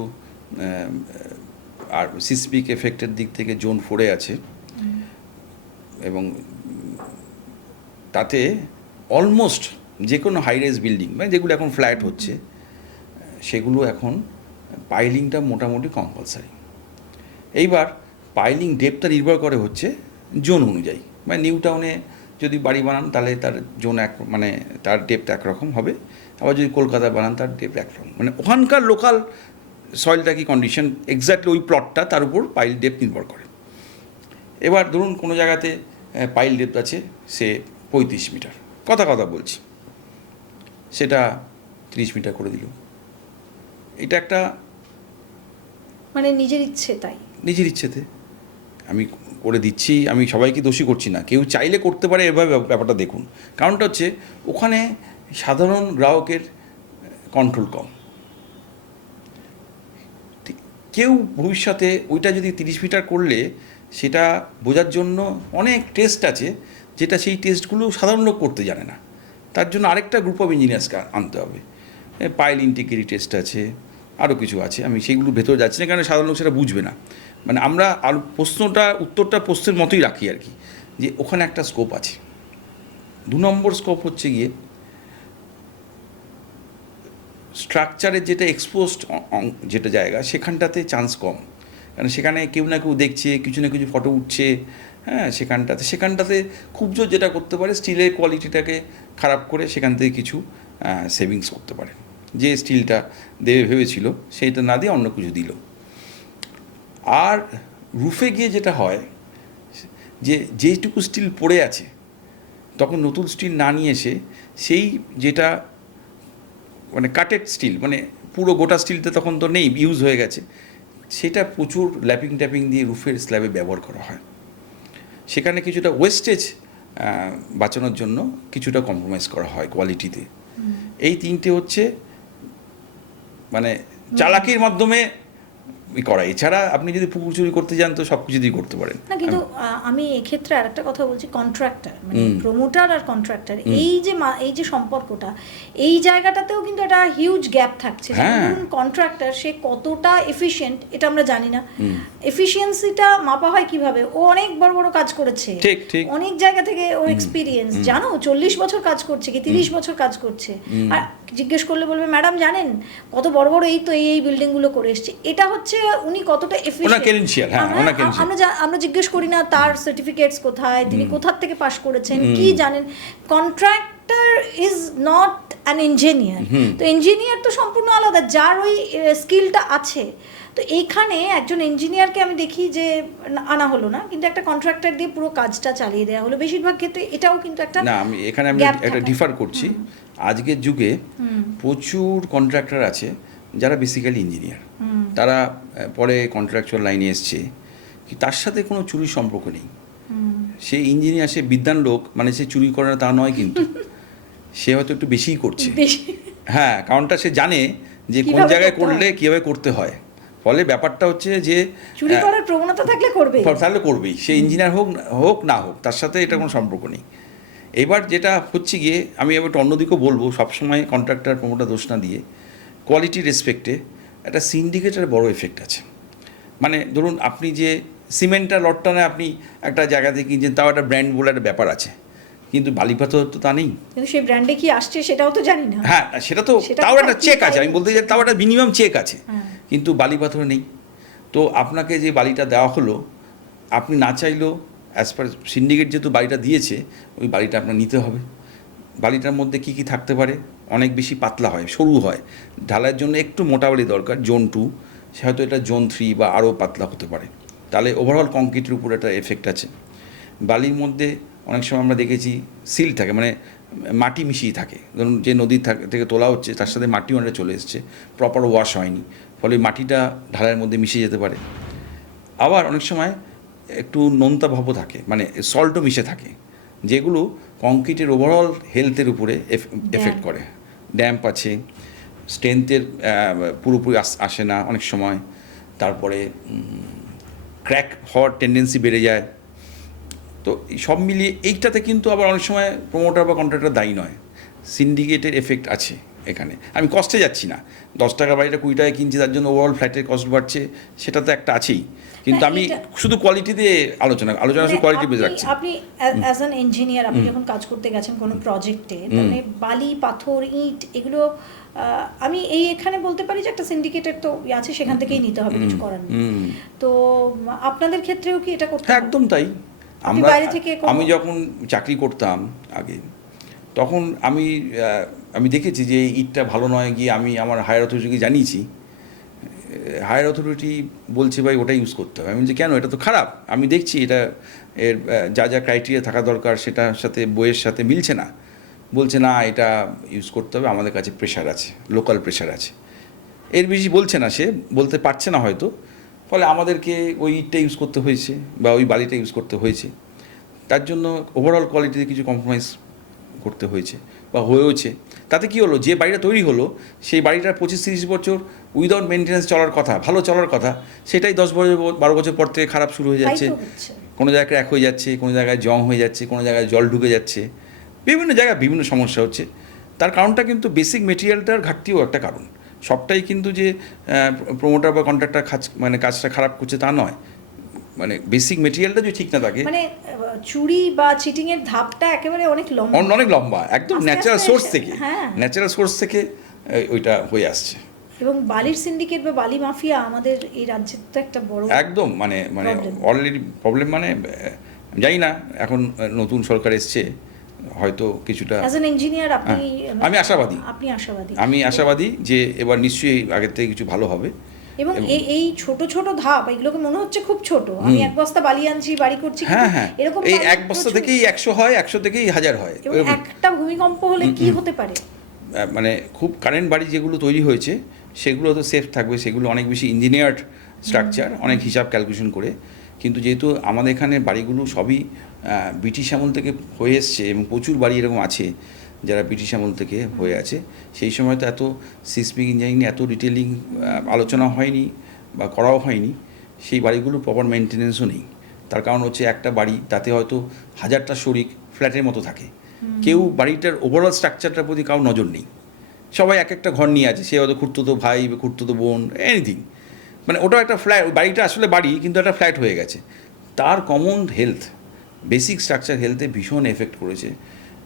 আর সিসমিক এফেক্টের দিক থেকে জোন 4-এ আছে, এবং তাতে অলমোস্ট যে কোনো হাইরাইজ বিল্ডিং মানে যেগুলো এখন ফ্ল্যাট হচ্ছে সেগুলো এখন পাইলিংটা মোটামুটি কম্পালসারি। এইবার পাইলিং ডেপথটা নির্ভর করে হচ্ছে জোন অনুযায়ী, মানে নিউ টাউনে যদি বাড়ি বানান তাহলে তার জোন মানে তার ডেপথ একরকম হবে, আবার যদি কলকাতায় বানান তার ডেপথ একরকম, মানে ওখানকার লোকাল সয়েলটা কি কন্ডিশন এক্স্যাক্টলি ওই প্লটটা তার উপর পাইল ডেপথ নির্ভর করে। এবার ধরুন কোনো জায়গাতে পাইল ডেপথ আছে সে 35 মিটার, কথা বলছি, সেটা 30 মিটার করে দিল, এটা একটা মানে নিজের ইচ্ছে, তাই নিজের ইচ্ছেতে আমি করে দিচ্ছি, আমি সবাইকে দোষী করছি না, কেউ চাইলে করতে পারে, এভাবে ব্যাপারটা দেখুন। কারণটা হচ্ছে ওখানে সাধারণ গ্রাহকের কন্ট্রোল কম, কেউ ভবিষ্যতে ওইটা যদি 30 মিটার করলে সেটা বোঝার জন্য অনেক টেস্ট আছে, যেটা সেই টেস্টগুলো সাধারণ লোক করতে জানে না, তার জন্য আরেকটা গ্রুপ অফ ইঞ্জিনিয়ার্সকে আনতে হবে, পাইল ইন্টিগ্রিটি টেস্ট আছে, আরও কিছু আছে, আমি সেইগুলো ভেতরে যাচ্ছি না কারণ সাধারণ লোক সেটা বুঝবে না। মানে আমরা আর উত্তরটা প্রশ্নের মতোই রাখি আর কি, যে ওখানে একটা স্কোপ আছে। 2 নম্বর স্কোপ হচ্ছে গিয়ে স্ট্রাকচারের যেটা এক্সপোজড যেটা জায়গা সেখানটাতে চান্স কম, কারণ সেখানে কেউ না কেউ দেখছে, কিছু না কিছু ফটো উঠছে, হ্যাঁ, সেখানটাতে খুব জোর যেটা করতে পারে স্টিলের কোয়ালিটিটাকে খারাপ করে সেখান থেকে কিছু সেভিংস করতে পারে। যে স্টিলটা দেবে ভেবেছিল সেইটা না দিয়ে অন্য কিছু দিল। আর রুফে গিয়ে যেটা হয় যে যেটুকু স্টিল পড়ে আছে তখন নতুন স্টিল না নিয়ে এসে সেই যেটা মানে কাটেড স্টিল, মানে পুরো গোটা স্টিলটা তখন তো নেই, ইউজ হয়ে গেছে, সেটা প্রচুর ল্যাপিং ট্যাপিং দিয়ে রুফের স্ল্যাবে ব্যবহার করা হয়। সেখানে কিছুটা ওয়েস্টেজ বাঁচানোর জন্য কিছুটা কম্প্রোমাইজ করা হয় কোয়ালিটিতে। এই তিনটে হচ্ছে মানে চালাকির মাধ্যমে করা। এছাড়া আপনি যদি পুকুর চুরি করতে যান তো সব কিছু দিয়ে করতে পারেন না, কিন্তু আমি এক্ষেত্রে আরেকটা কথা বলছি, কন্ট্রাক্টর মানে প্রমোটার আর কন্ট্রাক্টর এই যে সম্পর্কটা, এই জায়গাটাতেও কিন্তু একটা হিউজ গ্যাপ থাকছে। ধরুন কন্ট্রাক্টর সে কতটা এফিশিয়েন্ট এটা আমরা জানি না, এফিশিয়েন্সিটা মাপা হয় কিভাবে? ও অনেক বড় বড় কাজ করেছে, ঠিক অনেক জায়গা থেকে ওর এক্সপিরিয়েন্স, জানো 40 বছর কাজ করছে কি 30 বছর কাজ করছে, আর জিজ্ঞেস করলে বলবে ম্যাডাম জানেন কত বড় বড় এই তো এই বিল্ডিং গুলো করে এসছে। এটা হচ্ছে উনি কতটা এফিশিয়েন্ট। আমরা জিজ্ঞেস করি না তার সার্টিফিকেটস কোথায়, তিনি কোথা থেকে পাস করেছেন, কি জানেন। Contractor is not an engineer. তো ইঞ্জিনিয়ার তো সম্পূর্ণ আলাদা, যার ওই স্কিলটা আছে। তো এইখানে একজন ইঞ্জিনিয়ারকে আমি দেখি যে আনা হলো না, কিন্তু একটা কন্ট্রাক্টর দিয়ে পুরো কাজটা চালিয়ে দেওয়া হলো। বেশিরভাগ ক্ষেত্রে এটাও কিন্তু একটা না, আমি একটা ডিফার করছি। আজকের যুগে প্রচুর কন্ট্রাক্টর আছে যারা বেসিক্যালি ইঞ্জিনিয়ার, তারা পরে কন্ট্রাকচুয়াল লাইনে এসছে, তার সাথে কোনো চুরির সম্পর্ক নেই। সে ইঞ্জিনিয়ার, সে বিদ্বান লোক, মানে সে চুরি করে না তা নয়, কিন্তু সে হয়তো একটু বেশিই করছে। হ্যাঁ, কারণটা সে জানে যে কোন জায়গায় করলে কীভাবে করতে হয়। ফলে ব্যাপারটা হচ্ছে যে চুরি করার প্রবণতা থাকলে করবেই, সে ইঞ্জিনিয়ার হোক না হোক, তার সাথে এটা কোনো সম্পর্ক নেই। এবার যেটা হচ্ছে গিয়ে, আমি এবার অন্যদিকেও বলবো, সবসময় কন্ট্রাক্টর প্রমোটার দোষ না দিয়ে কোয়ালিটি রেসপেক্টে একটা সিন্ডিকেটের বড় এফেক্ট আছে। মানে ধরুন আপনি যে সিমেন্টটা লটটানে আপনি একটা জায়গা থেকে কিনছেন, তাও একটা ব্র্যান্ড বলে একটা ব্যাপার আছে, কিন্তু বালি পাথর তো তা নেই, কিন্তু সেই ব্র্যান্ডে কি আসছে সেটাও তো জানি না। হ্যাঁ, সেটা তো তাও একটা চেক আছে, আমি বলতে চাই তাও একটা মিনিমাম চেক আছে, কিন্তু বালি পাথর নেই। তো আপনাকে যে বালিটা দেওয়া হলো, আপনি না চাইলেও অ্যাজ পার সিন্ডিকেট যেহেতু বালিটা দিয়েছে, ওই বালিটা আপনার নিতে হবে। বালিটার মধ্যে কি কি থাকতে পারে? অনেক বেশি পাতলা হয়, সরু হয়, ঢালাইয়ের জন্য একটু মোটা বালি দরকার, জোন 2, সে হয়তো এটা জোন 3 বা আরও পাতলা হতে পারে। তাহলে ওভারঅল কংক্রিটের উপর একটা এফেক্ট আছে। বালির মধ্যে অনেক সময় আমরা দেখেছি সিল থাকে, মানে মাটি মিশিয়ে থাকে। ধরুন যে নদী থেকে তোলা হচ্ছে তার সাথে মাটিও অনেকটা চলে এসছে, প্রপার ওয়াশ হয়নি, ফলে মাটিটা ঢালাইয়ের মধ্যে মিশে যেতে পারে। আবার অনেক সময় একটু নোনতা ভাবও থাকে, মানে সল্টও মিশে থাকে, যেগুলো কংক্রিটের ওভারঅল হেলথের উপরে এফেক্ট করে। ড্যাম্প আছে, স্ট্রেংথের পুরোপুরি আসে না অনেক সময়, তারপরে ক্র্যাক হওয়ার টেন্ডেন্সি বেড়ে যায়। তো সব মিলিয়ে এইটাতে কিন্তু আবার অনেক সময় প্রমোটার বা কন্ট্রাক্টর দায়ী নয়, সিন্ডিকেটের এফেক্ট আছে এখানে। আমি কস্টে যাচ্ছি না, 10 টাকা বাড়িটা 20 টাকায় কিনছি, তার জন্য ওভারঅল ফ্ল্যাটের কস্ট বাড়ছে, সেটা তো একটা আছেই। কিন্তু আমি শুধু কোয়ালিটি দিয়ে আলোচনা শুধু কোয়ালিটি বেস রাখছি। আপনি অ্যাজ অ্যান ইঞ্জিনিয়ার, আপনি যখন কাজ করতে গেছেন কোনো প্রজেক্টে, মানে বালি পাথর ইট এগুলো আমি এখানে বলতে পারি যে একটা সিন্ডিকেটের তো আছে, সেখান থেকেই নিতে হবে, কিছু করার নেই। তো আপনাদের ক্ষেত্রেও কি এটা করতে হবে? একদম তাই। আমি যখন চাকরি করতাম আগে, তখন আমি দেখেছি যে ইটটা ভালো নয়, গিয়ে আমি আমার হায়ার অথরিটিকে জানিয়েছি। হায়ার অথরিটি বলছে ভাই ওটা ইউজ করতে হবে। আমি বলছি কেন, এটা তো খারাপ, আমি দেখছি এটা এর যা ক্রাইটেরিয়া থাকা দরকার সেটার সাথে বইয়ের সাথে মিলছে না। বলছে না, এটা ইউজ করতে হবে, আমাদের কাছে প্রেশার আছে, লোকাল প্রেশার আছে। এর বেশি বলছে না, সে বলতে পারছে না হয়তো, ফলে আমাদেরকে ওই ইটটা ইউজ করতে হয়েছে বা ওই বালিটা ইউজ করতে হয়েছে। তার জন্য ওভারঅল কোয়ালিটিতে কিছু কম্প্রোমাইজ করতে হয়েছে বা হয়েওছে। তাতে কি হলো, যে বাড়িটা তৈরি হলো সেই বাড়িটার 25-30 বছর উইদাউট মেনটেন্যান্স চলার কথা, ভালো চলার কথা, সেটাই 10-12 বছর পর থেকে খারাপ শুরু হয়ে যাচ্ছে। কোনো জায়গায় ক্র্যাক হয়ে যাচ্ছে, কোনো জায়গায় জং হয়ে যাচ্ছে, কোনো জায়গায় জল ঢুকে যাচ্ছে, বিভিন্ন জায়গায় বিভিন্ন সমস্যা হচ্ছে। তার কারণটা কিন্তু বেসিক মেটেরিয়ালটার ঘাটতিও একটা কারণ। সবটাই কিন্তু যে প্রমোটার বা কন্ট্রাক্টর কাজটা খারাপ করছে তা নয়, মানে বেসিক মেটেরিয়ালটা যদি ঠিক না থাকে, মানে চুরি বা চিটিং এর ধাপটা একেবারে অনেক লম্বা একদম ন্যাচারাল সোর্স থেকে ওইটা হয়ে আসছে। এবং বালির সিন্ডিকেট বা বালি মাফিয়া আমাদের এই রাজ্যের তো একটা বড় একদম মানে Problem. অলরেডি প্রবলেম, মানে জানি না এখন নতুন সরকার এসছে হয়তো কিছুটা। অ্যাজ অ্যান ইঞ্জিনিয়ার আপনি আমি আশাবাদী। আমি আশাবাদী যে এবার নিশ্চয়ই আগের থেকে কিছু ভালো হবে। এবং এই ছোট ছোট ধাপ এগুলোকে মনে হচ্ছে খুব ছোট, আমি এক বস্তা বালি আনছি বাড়ি করছি, হ্যাঁ হ্যাঁ, এরকম এই বালি এক বস্তা প্রচুর। থেকেই 100 হয়, 100 থেকেই 1000 হয়। এবং একটা ভূমিকম্প হলে কি হতে পারে? মানে খুব কারেন্ট বাড়ি যেগুলো তৈরি হয়েছে সেগুলো তো সেফ থাকবে, সেগুলো অনেক বেশি ইঞ্জিনিয়ার্ড স্ট্রাকচার, অনেক হিসাব ক্যালকুলেশন করে। কিন্তু যেহেতু আমাদের এখানে বাড়িগুলো সবই ব্রিটিশ আমল থেকে হয়ে এসছে এবং প্রচুর বাড়ি এরকম আছে যারা ব্রিটিশ আমল থেকে হয়ে আছে, সেই সময় তো এত সিসমিক ইঞ্জিনিয়ারিং এত ডিটেলিং আলোচনা হয়নি বা করাও হয়নি। সেই বাড়িগুলো প্রপার মেনটেনেন্সও নেই। তার কারণ হচ্ছে একটা বাড়ি তাতে হয়তো 1000টা শরিক ফ্ল্যাটের মতো থাকে, কেউ বাড়িটার ওভারঅল স্ট্রাকচারটার প্রতি কারো নজর নেই। সবাই এক একটা ঘর নিয়ে আছে, সে হয়তো খুঁড়তুতো ভাই বা খুঁড়তুতো বোন, এনিথিং, মানে ওটা একটা ফ্ল্যাট, বাড়িটা আসলে বাড়ি কিন্তু একটা ফ্ল্যাট হয়ে গেছে। তার কমন হেলথ, বেসিক স্ট্রাকচার হেলথে ভীষণ এফেক্ট করেছে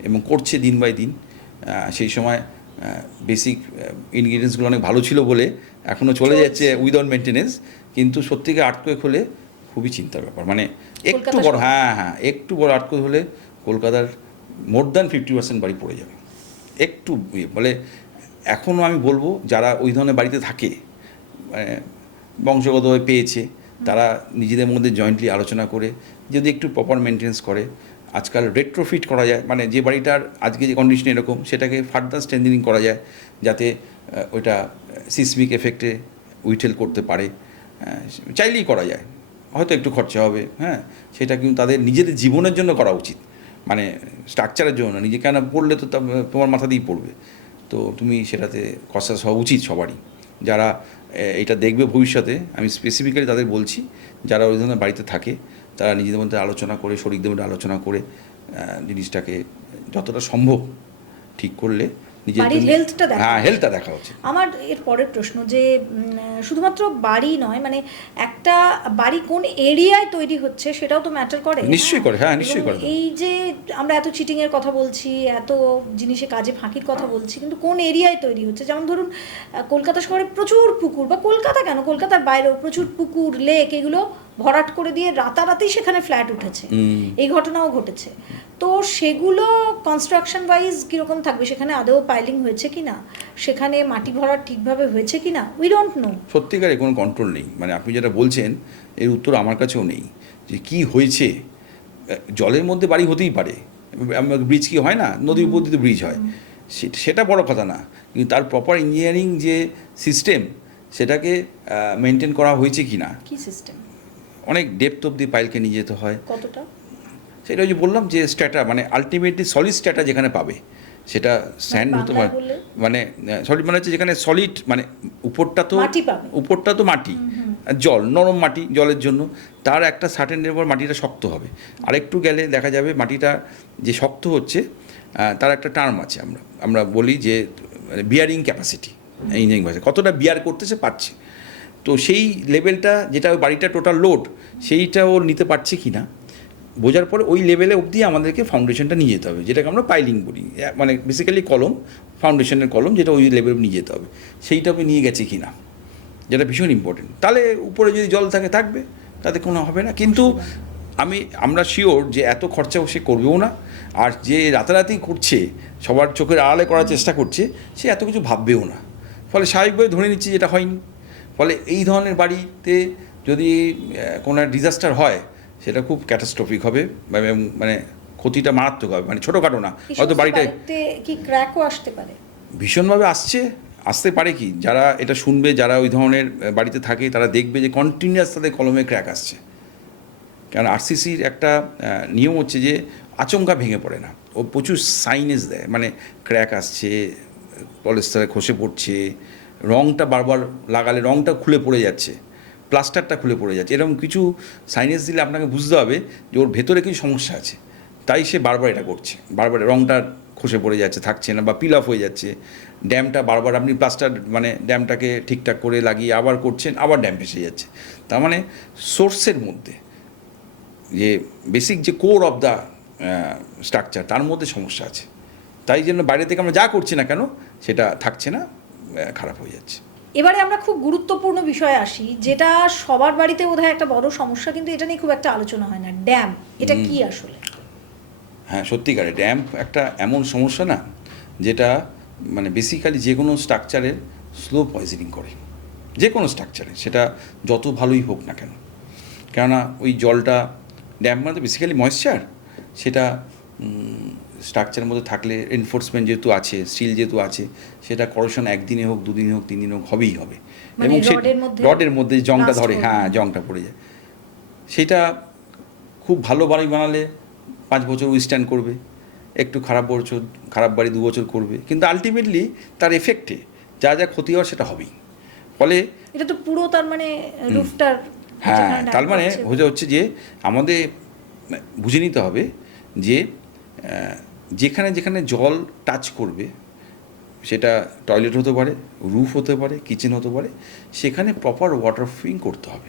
এবং করছে দিন বাই দিন। সেই সময় বেসিক ইনগ্রিডিয়েন্টসগুলো অনেক ভালো ছিল বলে এখনও চলে যাচ্ছে উইদাউট মেনটেনেন্স, কিন্তু সত্যিকার আর্থকোয়েক হলে খুবই চিন্তার ব্যাপার। মানে একটু বড়, হ্যাঁ একটু বড় আর্থকোয়েক হলে কলকাতার মোর দ্যান 50% বাড়ি পড়ে যাবে। একটু বলে এখনও আমি বলবো যারা ওই ধরনের বাড়িতে থাকে, মানে বংশগতভাবে পেয়েছে, তারা নিজেদের মধ্যে জয়েন্টলি আলোচনা করে যদি একটু প্রপার মেনটেন্স করে, আজকাল রেট্রোফিট করা যায়, মানে যে বাড়িটার আজকে যে কন্ডিশন এরকম সেটাকে ফার্দার স্ট্রেন্থেনিং করা যায় যাতে ওইটা সিসমিক এফেক্টে উইথেল করতে পারে, চাইলেই করা যায়। হয়তো একটু খরচা হবে, হ্যাঁ, সেটা কিন্তু তাদের নিজেদের জীবনের জন্য করা উচিত, মানে স্ট্রাকচারের জন্য। নিজে কেন পড়লে তো তোমার মাথা দিয়েই পড়বে, তো তুমি সেটাতে কনসাস হওয়া উচিত সবারই। যারা এটা দেখবে ভবিষ্যতে, আমি স্পেসিফিক্যালি তাদের বলছি, যারা ওই ধরনের বাড়িতে থাকে তারা নিজেদের মধ্যে আলোচনা করে, শরিকদের মধ্যে আলোচনা করে জিনিসটাকে যতটা সম্ভব ঠিক করলে নিজের হেলথটা দেখা উচিত। আমার এর পরের প্রশ্ন যে শুধুমাত্র বাড়ি নয়, মানে একটা বাড়ি কোন এরিয়ায় তৈরি হচ্ছে সেটাও তো ম্যাটার করে। নিশ্চয়ই করে, হ্যাঁ নিশ্চয়ই করে। এই যে আমরা এত চিটিংয়ের কথা বলছি, এত জিনিসে কাজে ফাঁকির কথা বলছি, কিন্তু কোন এরিয়ায় তৈরি হচ্ছে? যেমন ধরুন কলকাতা শহরে প্রচুর পুকুর, বা কলকাতা কেন, কলকাতার বাইরেও প্রচুর পুকুর, লেক, এগুলো ভরাট করে দিয়ে রাতারাতি সেখানে ফ্ল্যাট উঠেছে, এই ঘটনাও ঘটেছে। তো সেগুলো কনস্ট্রাকশন ওয়াইজ কীরকম থাকবে? সেখানে আদৌ পাইলিং হয়েছে কি না, সেখানে মাটি ভরাট ঠিকভাবে হয়েছে কি না, উই ডোন্ট নো। সত্যিকারে কোনো কন্ট্রোল নেই। মানে আপনি যেটা বলছেন এর উত্তর আমার কাছেও নেই যে কি হয়েছে। জলের মধ্যে বাড়ি হতেই পারে, ব্রিজ কি হয় না, নদীর উপর দিয়ে ব্রিজ হয়, সেটা বড় কথা না, কিন্তু তার প্রপার ইঞ্জিনিয়ারিং যে সিস্টেম সেটাকে মেনটেন করা হয়েছে কি না। কি সিস্টেম? অনেক ডেপথ অবধি পাইলকে নিয়ে যেতে হয়। কতটা? সেটা যে বললাম যে স্ট্যাটা, মানে আলটিমেটলি সলিড স্ট্যাটা যেখানে পাবে, সেটা স্যান্ড হতে পারে, মানে সলিড মানে হচ্ছে যেখানে সলিড, মানে উপরটা তো মাটি, জল, নরম মাটি জলের জন্য, তার একটা সার্টেনের উপর মাটিটা শক্ত হবে। আরেকটু গেলে দেখা যাবে মাটিটা যে শক্ত হচ্ছে তার একটা টার্ম আছে, আমরা বলি যে বিয়ারিং ক্যাপাসিটি, ইঞ্জিনিয়ারিং ভাষায় কতটা বিয়ার করতেছে পারছে। তো সেই লেভেলটা, যেটা ওই বাড়িটা টোটাল লোড, সেইটা ও নিতে পারছে কি না বোঝার পরে ওই লেভেলে অবধি আমাদেরকে ফাউন্ডেশনটা নিয়ে যেতে হবে, যেটাকে আমরা পাইলিং বলি, মানে বেসিক্যালি কলম, ফাউন্ডেশনের কলম, যেটা ওই লেভেলে নিয়ে যেতে হবে, সেইটা আমি নিয়ে গেছি কি না, যেটা ভীষণ ইম্পর্টেন্ট। তাহলে উপরে যদি জল থাকবে, তাতে কোনো হবে না। কিন্তু আমরা শিওর যে এত খরচা সে করবেও না, আর যে রাতারাতি করছে, সবার চোখের আড়ালে করার চেষ্টা করছে, সে এত কিছু ভাববেও না। ফলে স্বাভাবিকভাবে ধরে নিচ্ছি যেটা হয়নি। ফলে এই ধরনের বাড়িতে যদি কোনো ডিজাস্টার হয় সেটা খুব ক্যাটাস্ট্রফিক হবে, মানে ক্ষতিটা মারাত্মক হবে, মানে ছোটোখাটো না, হয়তো বাড়িটায় কি ক্র্যাকও আসতে পারে, ভীষণভাবে আসতে পারে। কি যারা এটা শুনবে, যারা ওই ধরনের বাড়িতে থাকে, তারা দেখবে যে কন্টিনিউয়াস তাদের কলমে ক্র্যাক আসছে। কারণ আরসিসির একটা নিয়ম হচ্ছে যে আচমকা ভেঙে পড়ে না, ও প্রচুর সাইনেজ দেয়, মানে ক্র্যাক আসছে, পলিস্টারে খসে পড়ছে, রঙটা বারবার লাগালে রঙটা খুলে পড়ে যাচ্ছে, প্লাস্টারটা খুলে পড়ে যাচ্ছে, এরকম কিছু সাইনেজ দিলে আপনাকে বুঝতে হবে যে ওর ভেতরে কিছু সমস্যা আছে, তাই সে বারবার এটা করছে, বারবার রঙটা খসে পড়ে যাচ্ছে, থাকছে না, বা পিল অফ হয়ে যাচ্ছে, ড্যামটা বারবার আপনি প্লাস্টার, মানে ড্যামটাকে ঠিকঠাক করে লাগিয়ে আবার করছেন, আবার ড্যাম ভেসে যাচ্ছে। তার মানে সোর্সের মধ্যে যে বেসিক যে কোর অফ দ্য স্ট্রাকচার, তার মধ্যে সমস্যা আছে। তাই জন্য বাইরে থেকে আমরা যা করছি না কেন সেটা থাকছে না, খারাপ হয়ে যাচ্ছে। এবারে আমরা খুব গুরুত্বপূর্ণ বিষয়ে আসি, যেটা সবার বাড়িতে বোধহয় একটা বড় সমস্যা, কিন্তু এটা নিয়ে খুব একটা আলোচনা হয় না, ড্যাম। এটা কি আসলে? হ্যাঁ, সত্যিকারে ড্যাম্প একটা এমন সমস্যা না, যেটা মানে বেসিক্যালি যে কোনো স্ট্রাকচারের স্লো পয়জনিং করে, যে কোনো স্ট্রাকচারে, সেটা যত ভালোই হোক না কেন। কেননা ওই জলটা, ড্যাম্প মানে তো বেসিক্যালি ময়েশ্চার, সেটা স্ট্রাকচারের মধ্যে থাকলে, এনফোর্সমেন্ট যেহেতু আছে, স্টিল যেহেতু আছে, সেটা করোশন একদিনে হোক, দুদিনে হোক, 3 দিনে হোক, হবেই হবে। মানে এবং রডের মধ্যে জংটা rust ধরে, করবে। হ্যাঁ, জংটা পড়ে যায়। সেটা খুব ভালো বাড়ি বানালে 5 বছর উইস্ট্যান্ড করবে, একটু খারাপ বাড়ি 2 বছর করবে, কিন্তু আলটিমেটলি তার এফেক্টে যা যা ক্ষতি হওয়ার সেটা হবেই। ফলে এটা তো পুরো তার মানে রুফটার, হ্যাঁ, তার মানে হচ্ছে যে আমাদের বুঝে নিতে হবে যে যেখানে যেখানে জল টাচ করবে, সেটা টয়লেট হতে পারে, রুফ হতে পারে, কিচেন হতে পারে, সেখানে প্রপার ওয়াটার প্রুফিং করতে হবে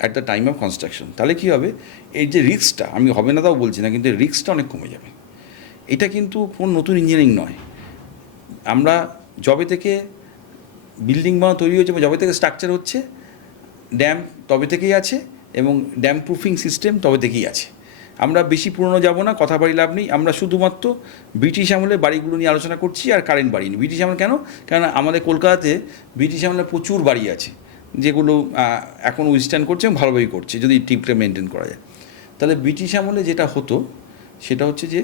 at the time of construction. তাহলে কী হবে, এই যে রিস্কটা, আমি হবে না তাও বলছি না, কিন্তু রিস্কটা অনেক কমে যাবে। এটা কিন্তু কোনো নতুন ইঞ্জিনিয়ারিং নয়। আমরা যবে থেকে বিল্ডিং বানা তৈরি হয়েছে, যবে থেকে স্ট্রাকচার হচ্ছে, ড্যাম তবে থেকেই আছে, এবং ড্যাম প্রুফিং সিস্টেম তবে থেকেই আছে। আমরা বেশি পুরনো যাব না, কথা বাড়ি লাভ নেই। আমরা শুধুমাত্র ব্রিটিশ আমলের বাড়িগুলো নিয়ে আলোচনা করছি, আর কারেন্ট বাড়ি নিয়ে। ব্রিটিশ আমল কেন? কারণ আমাদের কলকাতাতে ব্রিটিশ আমলে প্রচুর বাড়ি আছে, যেগুলো এখন উইস্ট্যান্ড করছে এবং ভালোভাবেই করছে, যদি টিপটা মেনটেন করা যায়। তাহলে ব্রিটিশ আমলে যেটা হতো, সেটা হচ্ছে যে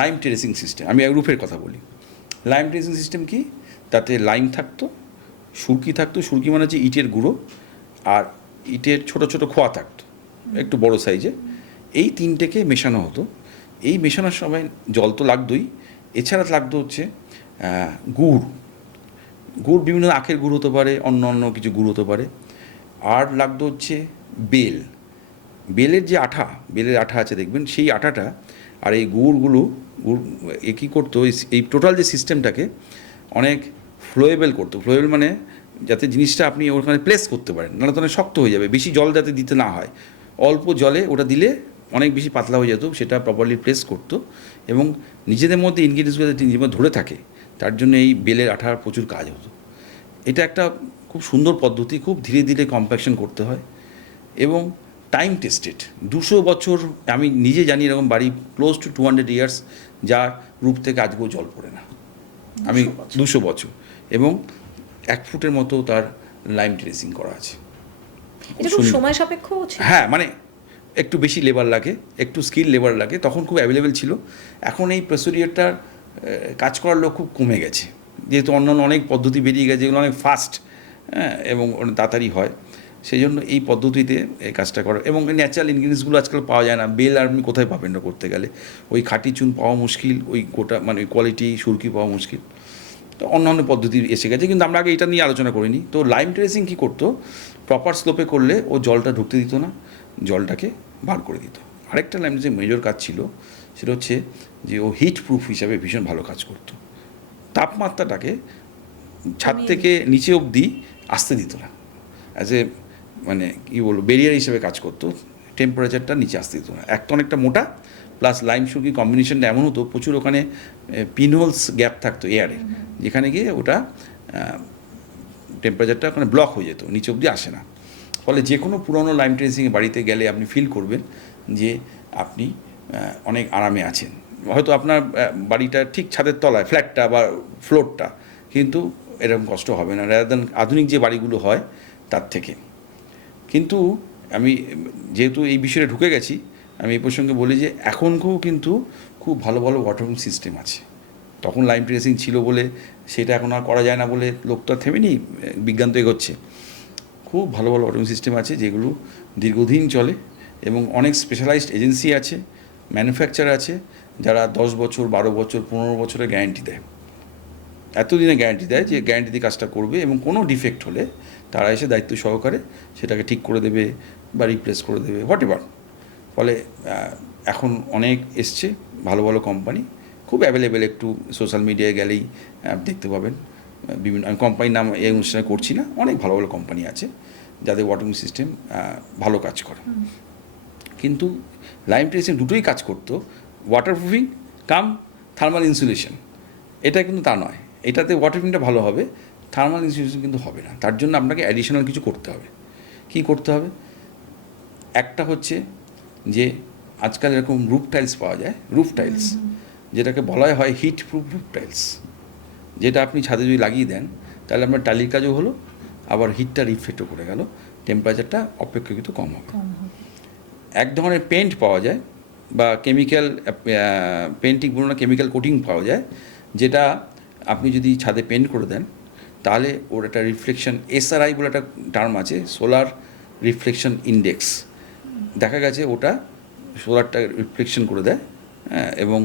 লাইম টেরেসিং সিস্টেম। আমি রুফের কথা বলি। লাইম টেরেসিং সিস্টেম কি? তাতে লাইম থাকতো, সুরকি থাকতো, সুরকি মানে হচ্ছে ইটের গুঁড়ো, আর ইটের ছোট ছোট খোয়া থাকতো একটু বড় সাইজে। এই তিনটেকে মেশানো হতো। এই মেশানোর সময় জল তো লাগতোই, এছাড়া লাগতো হচ্ছে গুড়। বিভিন্ন আখের গুড় হতে পারে, অন্য কিছু গুড় হতে পারে। আর লাগতো হচ্ছে বেলের যে বেলের আঠা আছে দেখবেন, সেই আঠাটা আর এই গুড় কী করতো, এই টোটাল যে সিস্টেমটাকে অনেক ফ্লোয়েবল করতো। ফ্লোয়েবল মানে যাতে জিনিসটা আপনি ওখানে প্লেস করতে পারেন, নাহলে তো অনেক শক্ত হয়ে যাবে। বেশি জল যাতে দিতে না হয়, অল্প জলে ওটা দিলে অনেক বেশি পাতলা হয়ে যেত, সেটা প্রপারলি প্লেস করতো। এবং নিজেদের মধ্যে ইনগ্রিডিয়েন্টসগুলো যাতে নিজের মধ্যে ধরে থাকে, তার জন্য এই বেলের আঠার প্রচুর কাজ হতো। এটা একটা খুব সুন্দর পদ্ধতি, খুব ধীরে ধীরে কম্প্যাকশন করতে হয়, এবং টাইম টেস্টেড। 200 বছর আমি নিজে জানি, এরকম বাড়ি ক্লোজ টু 200 ইয়ার্স, যার রূপ থেকে আজকেও জল পড়ে না। আমি 200 বছর, এবং 1 ফুটের মতো তার লাইম টেরেসিং করা আছে। এটা খুব সময় সাপেক্ষ হচ্ছে। হ্যাঁ, মানে একটু বেশি লেবার লাগে, একটু স্কিল লেবার লাগে। তখন খুব অ্যাভেলেবেল ছিল। এখন এই প্রসিডিওরটার কাজ করার লোক খুব কমে গেছে, যেহেতু অন্যান্য অনেক পদ্ধতি বেরিয়ে গেছে, যেগুলো অনেক ফাস্ট, হ্যাঁ, এবং অনেক তাড়াতাড়ি হয়। সেই জন্য এই পদ্ধতিতে এই কাজটা করা, এবং ন্যাচারাল ইনগ্রিডিয়েন্টসগুলো আজকাল পাওয়া যায় না। বেল আর আপনি কোথায় পাবেন না করতে গেলে, ওই খাঁটি চুন পাওয়া মুশকিল, ওই গোটা মানে ওই কোয়ালিটি সুরকি পাওয়া মুশকিল। তো অন্যান্য পদ্ধতি এসে গেছে, কিন্তু আমরা আগে এটা নিয়ে আলোচনা করিনি। তো লাইম টেরেসিং কী করতো, প্রপার স্লোপে করলে ও জলটা ঢুকতে দিত না, জলটাকে বার করে দিত। আরেকটা লাইম যে মেজর কাজ ছিল, সেটা হচ্ছে যে ও হিট প্রুফ হিসাবে ভীষণ ভালো কাজ করতো। তাপমাত্রাটাকে ছাদ থেকে নিচে অবধি আসতে দিত না, অ্যাজ এ মানে কী বলবো, ব্যারিয়ার হিসেবে কাজ করতো। টেম্পারেচারটা নিচে আসতে দিত না। একটা অনেকটা মোটা, প্লাস লাইম সুরকি কম্বিনেশনটা এমন হতো, প্রচুর ওখানে পিনহোলস গ্যাপ থাকতো এয়ারে, যেখানে গিয়ে ওটা টেম্পারেচারটা ওখানে ব্লক হয়ে যেত, নিচে অবধি আসে না। ফলে যে কোনো পুরনো লাইম টেরেসিং বাড়িতে গেলে আপনি ফিল করবেন যে আপনি অনেক আরামে আছেন। হয়তো আপনার বাড়িটা ঠিক ছাদের তলায়, ফ্ল্যাটটা বা ফ্লোরটা, কিন্তু এরকম কষ্ট হবে না, রাদার দ্যান আধুনিক যে বাড়িগুলো হয় তার থেকে। কিন্তু আমি যেহেতু এই বিষয়ে ঢুকে গেছি, আমি এই প্রসঙ্গে বলি যে এখনকেও কিন্তু খুব ভালো ভালো ওয়াটারপ্রুফিং সিস্টেম আছে। তখন লাইম টেরেসিং ছিল বলে সেটা এখন আর করা যায় না বলে লোক তো আর থেমেনি, বিজ্ঞান তো এগোচ্ছে। খুব ভালো ভালো ওয়াটারপ্রুফিং সিস্টেম আছে, যেগুলো দীর্ঘদিন চলে, এবং অনেক স্পেশালাইজড এজেন্সি আছে, ম্যানুফ্যাকচার আছে, যারা 10 বছর, 12 বছর, 15 বছরের গ্যারান্টি দেয়। এতদিনে গ্যারান্টি দেয় যে গ্যারান্টি দিয়ে কাজটা করবে, এবং কোনো ডিফেক্ট হলে তারা এসে দায়িত্ব সহকারে সেটাকে ঠিক করে দেবে বা রিপ্লেস করে দেবে, হোয়াট এভার। ফলে এখন অনেক এসছে ভালো ভালো কোম্পানি, খুব অ্যাভেলেবেল। একটু সোশ্যাল মিডিয়ায় গেলেই দেখতে পাবেন বিভিন্ন, আমি কোম্পানির নাম এই অনুষ্ঠানে করছি না, অনেক ভালো ভালো কোম্পানি আছে যাদের ওয়াটারিং সিস্টেম ভালো কাজ করে। কিন্তু লাইম টেরেসিং দুটোই কাজ করতো, ওয়াটারপ্রুফিং কাম থার্মাল ইনসুলেশন। এটা কিন্তু তা নয়, এটাতে ওয়াটার প্রিন্টটা ভালো হবে, থার্মাল ইনসুলেশন কিন্তু হবে না। তার জন্য আপনাকে অ্যাডিশনাল কিছু করতে হবে। কি করতে হবে? একটা হচ্ছে যে আজকাল এরকম রুফ টাইলস পাওয়া যায়, রুফ টাইলস, যেটাকে বলা হয় হিট প্রুফ রুফ টাইলস, যেটা আপনি ছাদে যদি লাগিয়ে দেন তাহলে আপনার টালির কাজও হলো, আবার হিটটা রিফ্লেক্টও করে গেল, টেম্পারেচারটা অপেক্ষাকৃত কম হবে। এক ধরনের পেন্ট পাওয়া যায় বা কেমিক্যাল পেন্টিং বলুন না, কেমিক্যাল কোটিং পাওয়া যায়, যেটা আপনি যদি ছাদে পেন্ট করে দেন তাহলে ওর একটা রিফ্লেকশন, এসআরআই বলে একটা টার্ম আছে, সোলার রিফ্লেকশন ইন্ডেক্স, দেখা গেছে ওটা সোলারটা রিফ্লেকশন করে দেয় এবং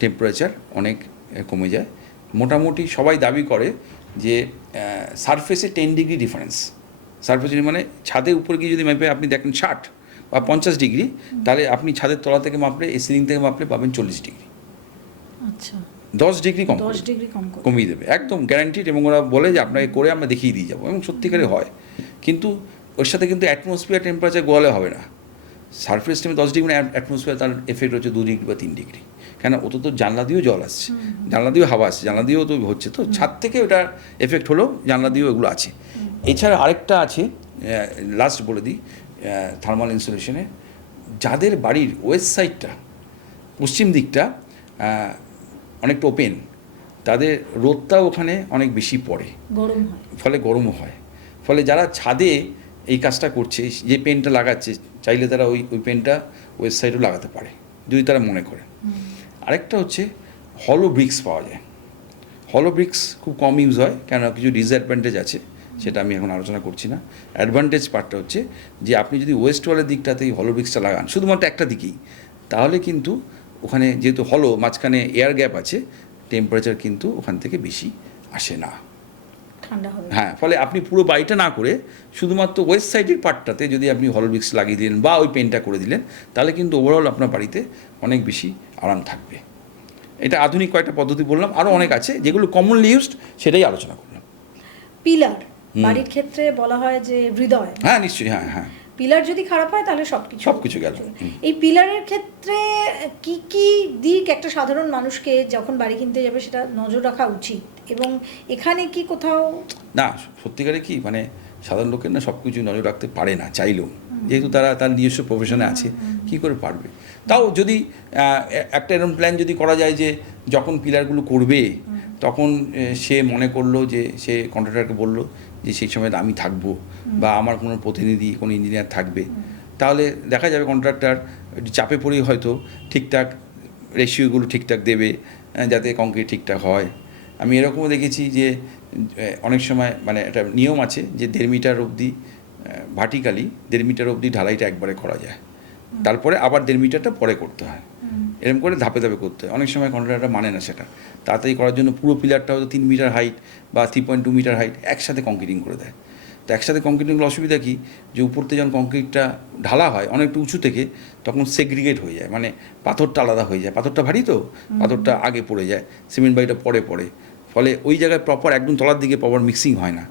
টেম্পারেচার অনেক কমে যায়। মোটামুটি সবাই দাবি করে যে সারফেসে 10 ডিগ্রি ডিফারেন্স, সারফেসে মানে ছাদের উপরে গিয়ে যদি মাপে আপনি দেখেন 60 বা 50 ডিগ্রি, তাহলে আপনি ছাদের তলা থেকে মাপলে, সিলিং থেকে মাপলে পাবেন 40 ডিগ্রি। আচ্ছা, 10 ডিগ্রি কম, 10 ডিগ্রি কমিয়ে দেবে, একদম গ্যারান্টিড। এবং ওরা বলে যে আপনাকে করে আমরা দেখিয়ে দিয়ে যাবো, এবং সত্যিকারে হয়। কিন্তু ওর সাথে কিন্তু অ্যাটমসফিয়ার টেম্পারেচার গোয়ালে হবে না। সারফেস টেম্পারেচার 10 ডিগ্রি, অ্যাটমসফিয়ার তার এফেক্ট হচ্ছে 2 ডিগ্রি বা 3 ডিগ্রি। কেন? ওটা তো জানলা দিয়েও জল আসছে, জানলা দিয়েও হাওয়া আসছে, জানলা দিয়েও তো হচ্ছে, তো ছাদ থেকে ওটা এফেক্ট হলো, জানলা দিয়েও এগুলো আছে। এছাড়া আরেকটা আছে, লাস্ট বলে দিই, থার্মাল ইনসুলেশনে যাদের বাড়ির ওয়েস্ট সাইডটা, পশ্চিম দিকটা অনেকটা ওপেন, তাদের রোদটাও ওখানে অনেক বেশি পড়ে, গরম হয়, ফলে গরমও হয়। ফলে যারা ছাদে এই কাজটা করছে, যে পেনটা লাগাচ্ছে, চাইলে তারা ওই পেনটা ওয়েস্ট সাইডেও লাগাতে পারে যদি তারা মনে করে। আরেকটা হচ্ছে হলো ব্রিক্স পাওয়া যায়। হলো ব্রিক্স খুব কম ইউজ হয়, কেন কিছু ডিসঅ্যাডভান্টেজ আছে, সেটা আমি এখন আলোচনা করছি না। অ্যাডভান্টেজ পার্টটা হচ্ছে যে আপনি যদি ওয়েস্ট ওয়ালের দিকটাতে এই হলো ব্রিক্সটা লাগান, শুধুমাত্র একটা দিকেই, তাহলে কিন্তু ওখানে যেহেতু হলো, মাঝখানে এয়ার গ্যাপ আছে, টেম্পারেচার কিন্তু ওখান থেকে বেশি আসে না, ঠান্ডা হবে। হ্যাঁ, ফলে আপনি পুরো বাড়িটা না করে শুধুমাত্র ওয়েস্ট সাইডের পার্টটাতে যদি আপনি হলো ব্রিক্স লাগিয়ে দিলেন বা ওই পেনটা করে দিলেন, তাহলে কিন্তু ওভারঅল আপনার বাড়িতে অনেক বেশি আরাম থাকবে। এটা আধুনিক কয়েকটা পদ্ধতি বললাম, আরও অনেক আছে যেগুলো কমনলি ইউজড, সেটাই আলোচনা করলাম। পিলার বাড়ির ক্ষেত্রে বলা হয় যে হৃদয়, হ্যাঁ নিশ্চয়ই, হ্যাঁ হ্যাঁ, পিলার যদি খারাপ হয় তাহলে সবকিছু গেল। এই পিলারের ক্ষেত্রে কি কি দিক একটা সাধারণ মানুষকে যখন বাড়ি কিনতে যাবে সেটা নজর রাখা উচিত, এবং এখানে কি কোথাও না, সত্যিকারে কি মানে সাধারণ লোকের না সব কিছু নজর রাখতে পারে না চাইলেও, যেহেতু তারা তার নিজস্ব প্রফেশনে আছে, কি করে পারবে। তাও যদি একটা এরকম প্ল্যান যদি করা যায় যে যখন পিলারগুলো করবে তখন সে মনে করলো যে সে কন্ট্রাক্টরকে বললো যে সেই সময় আমি থাকবো বা আমার কোনো প্রতিনিধি, কোনো ইঞ্জিনিয়ার থাকবে, তাহলে দেখা যাবে কন্ট্রাক্টর চাপে পড়েই হয়তো ঠিকঠাক রেশিওগুলো ঠিকঠাক দেবে, যাতে কংক্রিট ঠিকঠাক হয়। আমি এরকমও দেখেছি যে অনেক সময় মানে একটা নিয়ম আছে যে 1.5 মিটার অবধি ভার্টিক্যালি 1.5 মিটার অবধি ঢালাইটা একবারে করা যায়, তারপরে আবার 1.5 মিটারটা পরে করতে হয়, এরকম করে ধাপে ধাপে করতে হয়। অনেক সময় কন্ট্রাক্টররা মানে না সেটা, তাড়াতাড়ি করার জন্য পুরো পিলারটা হয়তো 3 মিটার হাইট বা 3.2 মিটার হাইট একসাথে কংক্রিটিং করে দেয়। তো একসাথে কংক্রিটিংয়ের অসুবিধা কী, যে উপরতে যখন কংক্রিটটা ঢালা হয় অনেকটা উঁচু থেকে, তখন সেগ্রিগেট হয়ে যায়, মানে পাথরটা আলাদা হয়ে যায়, পাথরটা ভারী তো, পাথরটা আগে পড়ে যায়, সিমেন্ট বাড়িটা পরে পড়ে, ফলে ওই জায়গায় প্রপার একদম তলার দিকে প্রপার মিক্সিং হয় না।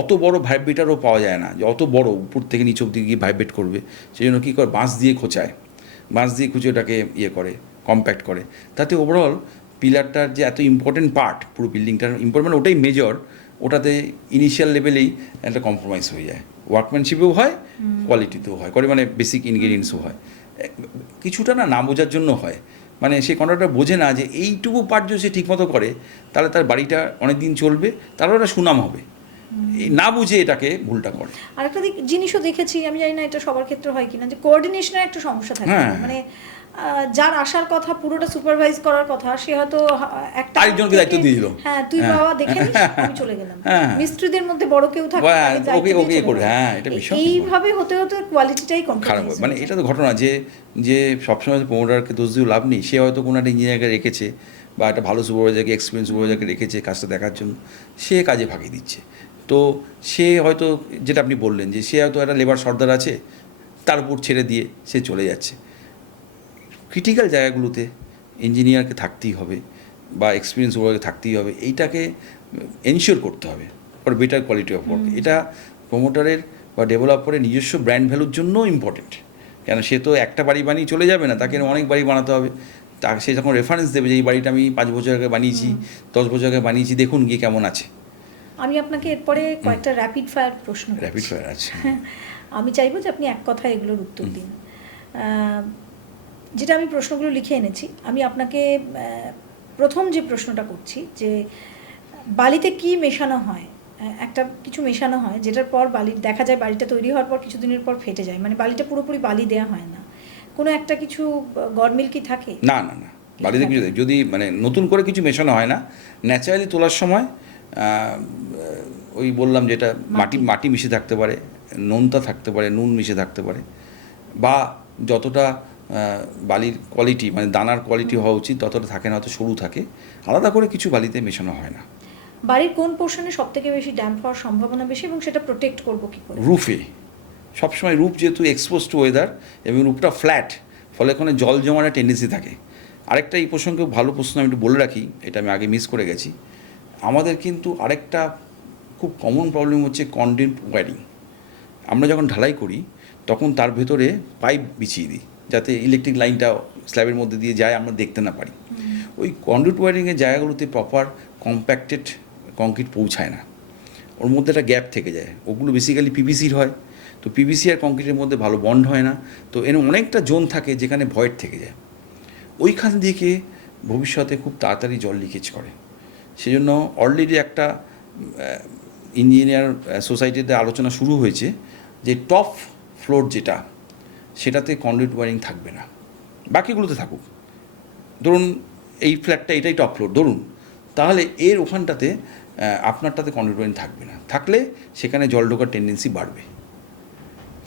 অত বড় ভাইব্রেটারও পাওয়া যায় না যে অত বড় উপর থেকে নিচ অব্দি গিয়ে ভাইব্রেট করবে, সেই জন্য কী করে বাঁশ দিয়ে খোঁচায়, বাঁশ দিয়ে খুঁজে ওটাকে করে কম্প্যাক্ট করে। তাতে ওভারঅল পিলারটার যে এত ইম্পর্টেন্ট পার্ট, পুরো বিল্ডিংটার ইম্পর্টেন্ট, ওটাই মেজর, ওটাতে ইনিশিয়াল লেভেলেই একটা কম্প্রোমাইজ হয়ে যায়, ওয়ার্কম্যানশিপেও হয়, কোয়ালিটিতেও হয়, মানে বেসিক ইনগ্রিডিয়েন্টসও হয়। কিছুটা না বোঝার জন্য হয়, মানে সে কন্ট্রাক্টর বোঝে না যে এইটুকু পার্ট যদি সে ঠিকমতো করে তাহলে তার বাড়িটা অনেক দিন চলবে, তার একটা সুনাম হবে, এই না বুঝে এটাকে ভুলটা করে। আরেকটা জিনিসও দেখেছি, আমি জানি না এটা সবার ক্ষেত্রে হয় কিনা, যে কোঅর্ডিনেশনের একটা সমস্যা থাকে, মানে যার আসার কথা, পুরোটা সুপারভাইজ করার কথা, সে হয়তো একটা আরেকজনকে দায়িত্ব দিয়ে দিল, হ্যাঁ তুই বাবা দেখে নিস, আমি চলে গেলাম। মিস্ত্রিদের মধ্যে বড় কেউ থাকে, ওকে করে, হ্যাঁ, এটা ভীষণ এইভাবে হতে হতে কোয়ালিটিটাই খারাপ হয়। মানে এটা তো ঘটনা যে সবসময় প্রমোটারকে দোষ দিয়ে লাভ নেই, সে হয়তো কোনো একটা ইঞ্জিনিয়ারকে রেখেছে বা একটা ভালো সুপারভাইজারকে, এক্সপিরিয়েন্স সুপারভাইজারকে রেখেছে কাজটা দেখার জন্য, সে কাজে ফাঁকি দিচ্ছে। তো সে হয়তো, যেটা আপনি বললেন, যে সে হয়তো একটা লেবার সর্দার আছে, তার উপর ছেড়ে দিয়ে সে চলে যাচ্ছে। ক্রিটিক্যাল জায়গাগুলোতে ইঞ্জিনিয়ারকে থাকতেই হবে বা এক্সপিরিয়েন্স সুপারভাইজারকে থাকতেই হবে, এইটাকে এনশিওর করতে হবে for better quality of work. এটা প্রমোটারের বা ডেভেলপারের নিজস্ব ব্র্যান্ড ভ্যালুর জন্যও ইম্পর্টেন্ট, কেন সে তো একটা বাড়ি বানিয়ে চলে যাবে না, তাকে অনেক বাড়ি বানাতে হবে, সে যখন রেফারেন্স দেবে যে এই বাড়িটা আমি 5 বছর আগে বানিয়েছি, 10 বছর আগে বানিয়েছি, দেখুন গিয়ে কেমন আছে। আমি আপনাকে এরপরে কয়েকটা র্যাপিড ফায়ার প্রশ্ন করছি। র্যাপিড ফায়ার আছে। আমি চাইবো যে আপনি এক কথায় এগুলোর উত্তর দিন। যেটা আমি প্রশ্নগুলো লিখে এনেছি, আমি আপনাকে প্রথম যে প্রশ্নটা করছি যে বালিতে কি মেশানো হয়? একটা কিছু মেশানো হয় যেটার পর দেখা যায় বালিটা তৈরি হওয়ার পর কিছুদিনের পর ফেটে যায়, মানে বালিটা পুরোপুরি বালি দেওয়া হয় না। কোনো একটা কিছু গরমিল কি থাকে? না না না, বাড়িতে কিছু যদি মানে নতুন করে কিছু মেশানো হয় না, ন্যাচারালি তোলার সময় ওই বললাম যেটা মাটি মিশে থাকতে পারে, নোনতা থাকতে পারে, নুন মিশে থাকতে পারে, বা যতটা বালির কোয়ালিটি মানে দানার কোয়ালিটি হওয়া উচিত ততটা থাকে না, হয়তো সরু থাকে। আলাদা করে কিছু বালিতে মেশানো হয় না। বাড়ির কোন পোর্শনে সবথেকে বেশি ড্যাম্প হওয়ার সম্ভাবনা বেশি এবং সেটা প্রোটেক্ট করবো কি করে? রুফে। সবসময় রুফ যেহেতু এক্সপোজ টু ওয়েদার এবং রুফটা ফ্ল্যাট, ফলে ওখানে জল জমার টেন্ডেন্সি থাকে। আরেকটা এই প্রসঙ্গে ভালো প্রশ্ন আমি একটু বলে রাখি, এটা আমি আগে মিস করে গেছি। আমাদের কিন্তু আরেকটা খুব কমন প্রবলেম হচ্ছে কন্ডেন্ট ওয়্যারিং। আমরা যখন ঢালাই করি তখন তার ভেতরে পাইপ বিছিয়ে দিই যাতে ইলেকট্রিক লাইনটা স্ল্যাবের মধ্যে দিয়ে যায়, আমরা দেখতে না পারি। ওই কন্ডুইট ওয়্যারিংয়ের জায়গাগুলোতে প্রপার কম্প্যাক্টেড কংক্রিট পৌঁছায় না, ওর মধ্যে একটা গ্যাপ থেকে যায়। ওগুলো বেসিক্যালি পিভিসির হয়, তো পিভিসি আর কংক্রিটের মধ্যে ভালো বন্ড হয় না, তো এরকম অনেকটা জোন থাকে যেখানে ভয়েড থেকে যায়। ওইখান থেকে ভবিষ্যতে খুব তাড়াতাড়ি জল লিকেজ করে। সেজন্য অলরেডি একটা ইঞ্জিনিয়ার সোসাইটিতে আলোচনা শুরু হয়েছে যে টপ ফ্লোর যেটা, সেটাতে কন্ডুইট ওয়্যারিং থাকবে না, বাকিগুলোতে থাকুক। ধরুন এই ফ্ল্যাটটা এটাই টপ ফ্লোর ধরুন, তাহলে এর ওখানটাতে আপনারটাতে কন্ডুইট ওয়্যারিং থাকবে না, থাকলে সেখানে জল ঢোকার টেন্ডেন্সি বাড়বে।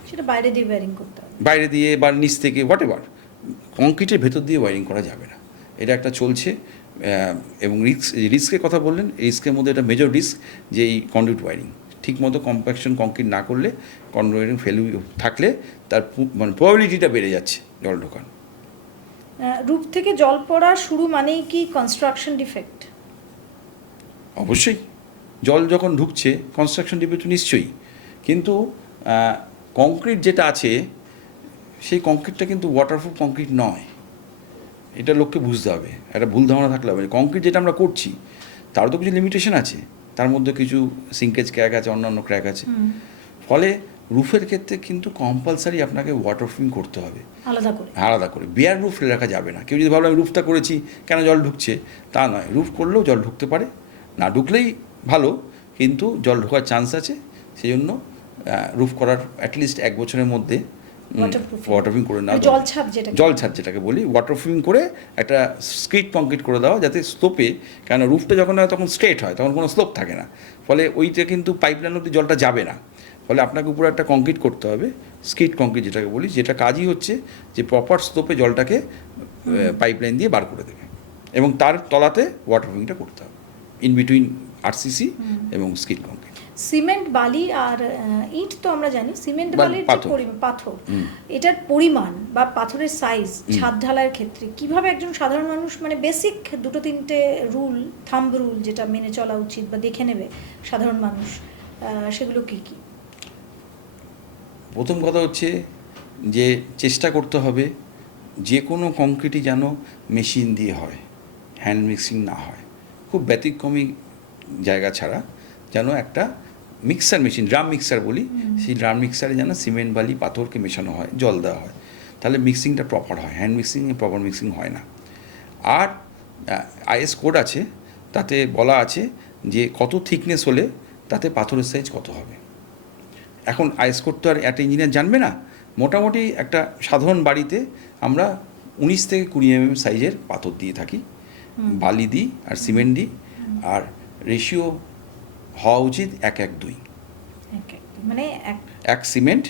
সেটা বাইরে দিয়ে ওয়্যারিং করতে হবে, বাইরে দিয়ে বা নিচ থেকে হোয়াট এভার, কংক্রিটের ভেতর দিয়ে ওয়্যারিং করা যাবে না। এটা একটা চলছে। এবং রিস্কের কথা বললেন, রিস্কের মধ্যে একটা মেজর রিস্ক যে এই কন্ডুইট ওয়্যারিং ঠিকমতো কম্প্যাকশন কংক্রিট না করলে, কন্ডুইট ওয়্যারিং ফেল থাকলে তার মানে প্রবাবিলিটিটা বেড়ে যাচ্ছে জল ঢোকার। রূপ থেকে জল পড়া শুরু মানেই কি কনস্ট্রাকশন ডিফেক্ট? অবশ্যই, জল যখন ঢুকছে কনস্ট্রাকশন ডিফেক্ট নিশ্চয়ই, কিন্তু কংক্রিট যেটা আছে সেই কংক্রিটটা কিন্তু ওয়াটারপ্রুফ কংক্রিট নয়, এটা লোককে বুঝতে হবে। একটা ভুল ধারণা থাকলে হবে। কংক্রিট যেটা আমরা করছি তারও তো কিছু লিমিটেশন আছে, তার মধ্যে কিছু সিঙ্কেজ ক্র্যাক আছে, অন্যান্য ক্র্যাক আছে। ফলে রুফের ক্ষেত্রে কিন্তু কম্পালসারি আপনাকে ওয়াটারপ্রুফিং করতে হবে আলাদা করে। বেয়ার রুফ ফেলে রাখা যাবে না। কেউ যদি ভাবলো আমি রুফটা করেছি কেন জল ঢুকছে, তা নয়। রুফ করলেও জল ঢুকতে পারে, না ঢুকলেই ভালো, কিন্তু জল ঢোকার চান্স আছে। সেই জন্য রুফ করার অ্যাটলিস্ট 1 বছরের মধ্যে ওয়াটারপ্রুফিং করে না, জলছাদ যেটাকে বলি, ওয়াটারপ্রুফিং করে একটা স্কিড কংক্রিট করে দেওয়া, যাতে স্লোপে, কেন রুফটা যখন হয় তখন স্ট্রেট হয়, তখন কোনো স্লোপ থাকে না, ফলে ওইটা কিন্তু পাইপলাইন অব্দি জলটা যাবে না। ফলে আপনাকে উপরে একটা কংক্রিট করতে হবে, স্কিড কংক্রিট যেটাকে বলি, যেটা কাজই হচ্ছে যে প্রপার স্লোপে জলটাকে পাইপলাইন দিয়ে বার করে দেবে, এবং তার তলাতে ওয়াটারপ্রুফিংটা করতে হবে ইন বিটুইন আরসিসি এবং স্কিড কংক্রিট। সিমেন্ট বালি আর ইট তো আমরা জানি, সিমেন্ট বালির পাথর, এটার পরিমাণ বা পাথরের সাইজ ছাদ ঢালাইয়ের ক্ষেত্রে কিভাবে একজন সাধারণ মানুষ মানে বেসিক 2-3টে রুল, থাম্ব রুল যেটা মেনে চলা উচিত বা দেখে নেবে সাধারণ মানুষ, সেগুলো কি কি? প্রথম কথা হচ্ছে যে চেষ্টা করতে হবে যে কোনো কংক্রিটই যেন মেশিন দিয়ে হয়, হ্যান্ড মিক্সিং না হয়। খুব ব্যতিক্রমী জায়গা ছাড়া যেন একটা মিক্সার মেশিন, ড্রাম মিক্সার বলি, সেই ড্রাম মিক্সারে যেন সিমেন্ট বালি পাথরকে মেশানো হয়, জল দেওয়া হয়, তাহলে মিক্সিংটা প্রপার হয়। হ্যান্ড মিক্সিংয়ে প্রপার মিক্সিং হয় না। আর আইএস কোড আছে, তাতে বলা আছে যে কত থিকনেস হলে তাতে পাথরের সাইজ কত হবে। এখন আইএস কোড তো আর একটা ইঞ্জিনিয়ার জানবে না, মোটামুটি একটা সাধারণ বাড়িতে আমরা 19 থেকে 20 mm সাইজের পাথর দিয়ে থাকি, বালি দিই আর সিমেন্ট দিই, আর রেশিও হওয়া উচিত 1-1-2, মানে 1 সিমেন্ট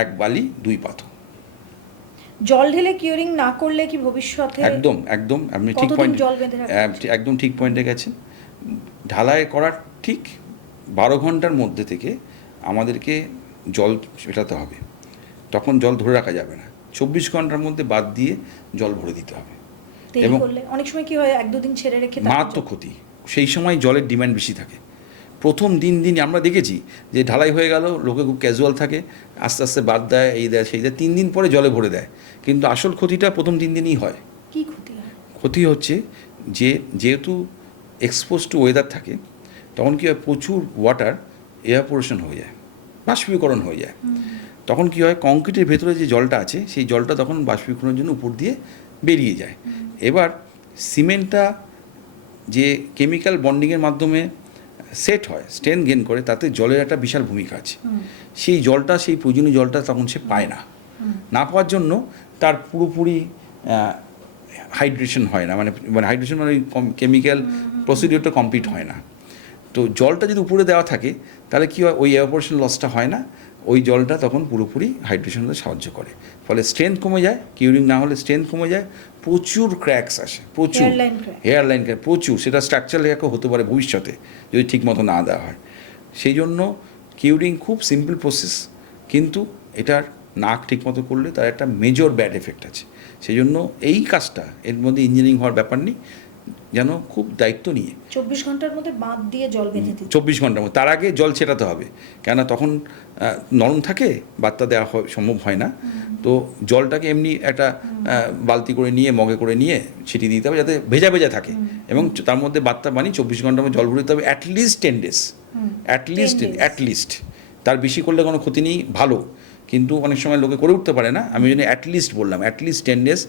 1 বালি 2 পাথর। জল ঢেলে কিউরিং না করলে কি ভবিষ্যতে? একদম আপনি ঠিক পয়েন্ট, একদম ঠিক পয়েন্টে গেছেন। ঢালাই করার ঠিক 12 ঘন্টার মধ্যে থেকে আমাদেরকে জল মেটাতে হবে, তখন জল ধরে রাখা যাবে না। 24 ঘন্টার মধ্যে বাদ দিয়ে জল ভরে দিতে হবে। এবং অনেক সময় কি হয় 1-2 দিন ছেড়ে রেখে মারাত্মক ক্ষতি, সেই সময় জলের ডিমান্ড বেশি থাকে। প্রথম দিন আমরা দেখেছি যে ঢালাই হয়ে গেল, লোকে খুব ক্যাজুয়াল থাকে, আস্তে আস্তে বাদ দেয়, এই দেয় সেই দেয়, 3 দিন পরে জলে ভরে দেয়, কিন্তু আসল ক্ষতিটা প্রথম 3 দিনই হয়। কি ক্ষতি হয়? ক্ষতি হচ্ছে যেহেতু এক্সপোজ টু ওয়েদার থাকে, তখন কী হয়, প্রচুর ওয়াটার এভাপোরেশন হয়ে যায়, বাষ্পীকরণ হয়ে যায়। তখন কী হয়, কংক্রিটের ভেতরে যে জলটা আছে সেই জলটা তখন বাষ্পীকরণের জন্য উপর দিয়ে বেরিয়ে যায়। এবার সিমেন্টটা যে কেমিক্যাল বন্ডিংয়ের মাধ্যমে সেট হয়, স্ট্রেংথ গেইন করে, তাতে জলের একটা বিশাল ভূমিকা আছে। সেই জলটা, সেই প্রয়োজনীয় জলটা তখন সে পায় না। না পাওয়ার জন্য তার পুরোপুরি হাইড্রেশন হয় না, মানে হাইড্রেশন মানে কেমিক্যাল প্রসিডিওরটা কমপ্লিট হয় না। তো জলটা যদি উপরে দেওয়া থাকে তাহলে কী হয়, ওই এভাপোরেশন লসটা হয় না, ওই জলটা তখন পুরোপুরি হাইড্রেশন হতে সাহায্য করে, ফলে স্ট্রেংথ কমে যায়। কিউরিং না হলে স্ট্রেংথ কমে যায়, প্রচুর ক্র্যাকস আসে, প্রচুর হেয়ার লাইন ক্র্যাক, প্রচুর, সেটা স্ট্রাকচারাল ক্র্যাকও হতে পারে ভবিষ্যতে যদি ঠিকমতো না দেওয়া হয়। সেই জন্য কিউরিং খুব সিম্পল প্রসেস, কিন্তু এটার নাক ঠিকমতো করলে তার একটা মেজর ব্যাড এফেক্ট আছে। সেই জন্য এই কাজটা, এর মধ্যে ইঞ্জিনিয়ারিং হওয়ার ব্যাপার নেই, যেন খুব দায়িত্ব নিয়ে 24 ঘন্টার মধ্যে বাঁধ দিয়ে জল বেঁধে দিতে, 24 ঘন্টার মধ্যে, তার আগে জল ছেটাতে হবে, কেননা তখন নরম থাকে, বার্তা দেওয়া সম্ভব হয় না। তো জলটাকে এমনি একটা বালতি করে নিয়ে, মগে করে নিয়ে ছিটিয়ে দিতে হবে, যাতে ভেজা ভেজা থাকে, এবং তার মধ্যে বার্তা বানিয়ে 24 ঘন্টার মধ্যে জল ভরে দিতে হবে, অ্যাটলিস্ট 10 ডেজ, অ্যাটলিস্ট। তার বেশি করলে কোনো ক্ষতি নেই, ভালো, কিন্তু অনেক সময় লোকে করে উঠতে পারে না। আমি জন্য অ্যাটলিস্ট বললাম, অ্যাটলিস্ট 10 ডেজ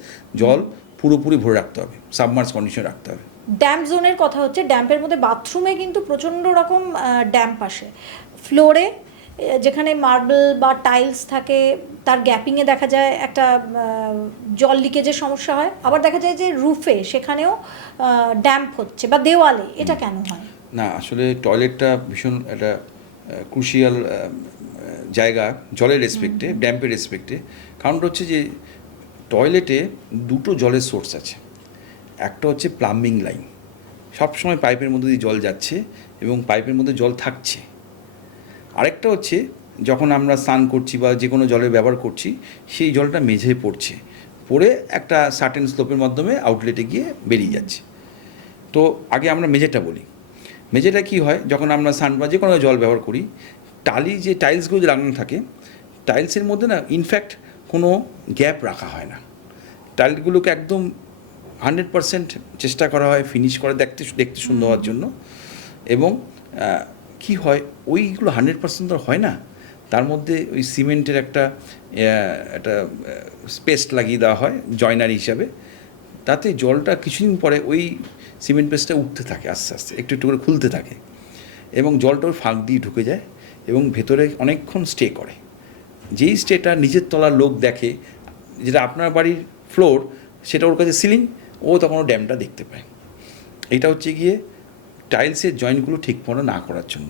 জল পুরোপুরি ভরে রাখতে হবে, সাবমার্জ কন্ডিশনে রাখতে হবে। ড্যাম্প জোনের কথা হচ্ছে, ড্যাম্পের মধ্যে বাথরুমে কিন্তু প্রচণ্ড রকম ড্যাম্প আসে। ফ্লোরে যেখানে মার্বেল বা টাইলস থাকে, তার গ্যাপিংয়ে দেখা যায় একটা জল লিকেজের সমস্যা হয়। আবার দেখা যায় যে রুফে, সেখানেও ড্যাম্প হচ্ছে, বা দেওয়ালে। এটা কেন হয়? না, আসলে টয়লেটটা ভীষণ একটা ক্রুশিয়াল জায়গা জলের রেসপেক্টে, ড্যাম্পের রেসপেক্টে। কারণটা হচ্ছে যে টয়লেটে দুটো জলের সোর্স আছে। একটা হচ্ছে প্লাম্বিং লাইন, সবসময় পাইপের মধ্যে দিয়ে জল যাচ্ছে এবং পাইপের মধ্যে জল থাকছে। আরেকটা হচ্ছে যখন আমরা স্নান করছি বা যে কোনো জলের ব্যবহার করছি, সেই জলটা মেঝে পড়ছে, পড়ে একটা সার্টেন স্লোপের মাধ্যমে আউটলেটে গিয়ে বেরিয়ে যাচ্ছে। তো আগে আমরা মেঝেটা বলি। মেঝেটা কি হয়, যখন আমরা স্নান বা যে কোনো জল ব্যবহার করি, টালি যে টাইলসগুলো যে লাগানো থাকে, টাইলসের মধ্যে না ইনফ্যাক্ট কোনো গ্যাপ রাখা হয় না। টাইলগুলোকে একদম 100% চেষ্টা করা হয় ফিনিশ করে দেখতে সুন্দর হওয়ার জন্য। এবং কি হয়, ওইগুলো 100% তো হয় না, তার মধ্যে ওই সিমেন্টের একটা পেস্ট লাগিয়ে দেওয়া হয় জয়নারি হিসাবে। তাতে জলটা কিছুদিন পরে ওই সিমেন্ট পেস্টটা উঠতে থাকে, আস্তে আস্তে একটু একটু করে খুলতে থাকে, এবং জলটা ওর ফাঁক দিয়ে ঢুকে যায় এবং ভেতরে অনেকক্ষণ স্টে করে। যেই স্টেটা নিচের তলার লোক দেখে, যেটা আপনার বাড়ির ফ্লোর, সেটা ওর কাছে সিলিং, ও তখন ও ড্যামটা দেখতে পায়। এটা হচ্ছে গিয়ে টাইলসের জয়েন্টগুলো ঠিক মতো না করার জন্য।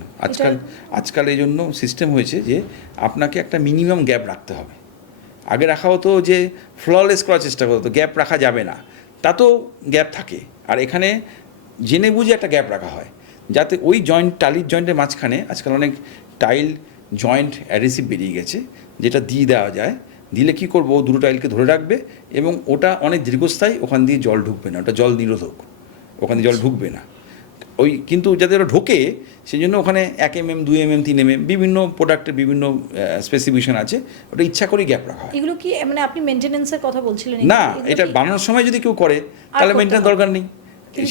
আজকাল এই জন্য সিস্টেম হয়েছে যে আপনাকে একটা মিনিমাম গ্যাপ রাখতে হবে। আগে রাখা হতো যে ফ্ললেস করার চেষ্টা করতো, গ্যাপ রাখা যাবে না, তাতেও গ্যাপ থাকে। আর এখানে জেনে বুঝে একটা গ্যাপ রাখা হয়, যাতে ওই টালির জয়েন্টের মাঝখানে আজকাল অনেক টাইল জয়েন্ট অ্যাডহেসিভ বেরিয়ে গেছে, যেটা দিয়ে দেওয়া যায়। দিলে কি করবো, দুটো টাইলকে ধরে রাখবে এবং ওটা অনেক দীর্ঘস্থায়ী, ওখান দিয়ে জল ঢুকবে না, ওটা জল নিরোধক, ওখানে জল ঢুকবে না। ওই কিন্তু যাতে ওটা ঢোকে, সেই জন্য ওখানে 1 mm, 2 mm, 3 mm বিভিন্ন প্রোডাক্টের বিভিন্ন স্পেসিফিকেশন আছে, ওটা ইচ্ছা করেই গ্যাপ রাখা হয়। এগুলো কি মানে আপনি মেনটেনেন্সের কথা বলছিলেন? না, এটা বানানোর সময় যদি কেউ করে তাহলে মেনটেনেন্স দরকার নেই।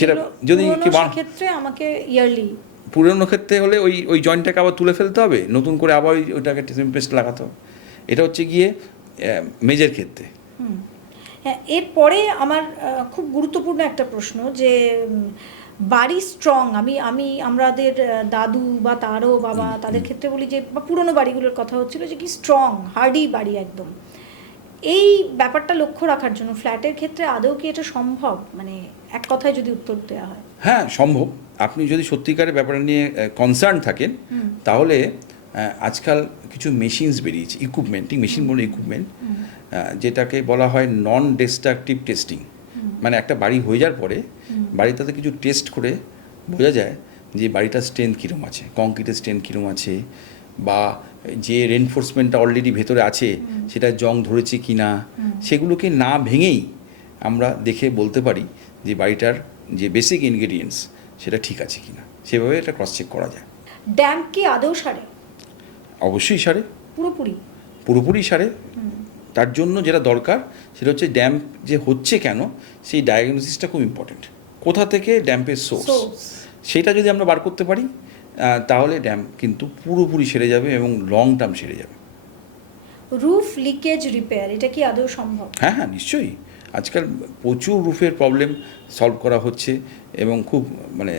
সেটা যদি কি ক্ষেত্রে আমাকে ইয়ারলি, পুরনো ক্ষেত্রে হলে ওই জয়েন্টটাকে আবার তুলে ফেলতে হবে, নতুন করে আবার ওইটাকে পেস্ট লাগাতে হবে। এটা হচ্ছে গিয়ে মেজের ক্ষেত্রে। হ্যাঁ, এরপরে আমার খুব গুরুত্বপূর্ণ একটা প্রশ্ন, যে বাড়ি স্ট্রং, আমাদের দাদু বা তারও বাবা, তাদের ক্ষেত্রে বলি যে, বা পুরনো বাড়িগুলোর কথা হচ্ছিল যে কি স্ট্রং হার্ডি বাড়ি একদম। এই ব্যাপারটা লক্ষ্য রাখার জন্য ফ্ল্যাটের ক্ষেত্রে আদৌ কি এটা সম্ভব? মানে এক কথায় যদি উত্তর দেওয়া হয়। হ্যাঁ, সম্ভব। আপনি যদি সত্যিকারের ব্যাপারটা নিয়ে কনসার্ন থাকেন, তাহলে আজকাল কিছু মেশিনস বেরিয়েছে, মেশিন বলে ইকুইপমেন্ট, যেটাকে বলা হয় নন ডিস্ট্রাকটিভ টেস্টিং। মানে একটা বাড়ি হয়ে যাওয়ার পরে বাড়িটাতে কিছু টেস্ট করে বোঝা যায় যে বাড়িটার স্ট্রেংথ কীরকম আছে, কংক্রিটের স্ট্রেংথ কীরকম আছে, বা যে রেনফোর্সমেন্টটা অলরেডি ভেতরে আছে সেটা জং ধরেছে কি না, সেগুলোকে না ভেঙেই আমরা দেখে বলতে পারি যে বাড়িটার যে বেসিক ইনগ্রেডিয়েন্টস সেটা ঠিক আছে কি না। সেভাবে এটা ক্রস চেক করা যায়। ড্যাম্প কি আদৌ সারে? অবশ্যই সারে, পুরোপুরি সারে। তার জন্য যেটা দরকার সেটা হচ্ছে ড্যাম্প যে হচ্ছে কেন সেই ডায়াগনোসিসটা খুব ইম্পর্টেন্ট, কোথা থেকে ড্যাম্পের সোর্স, সেটা যদি আমরা বার করতে পারি তাহলে ড্যাম্প কিন্তু পুরোপুরি সেরে যাবে এবং লং টার্ম সেরে যাবে। রুফ লিকেজ রিপেয়ার এটা কি আদৌ সম্ভব? হ্যাঁ হ্যাঁ, নিশ্চয়ই। আজকাল প্রচুর রুফের প্রবলেম সলভ করা হচ্ছে এবং খুব মানে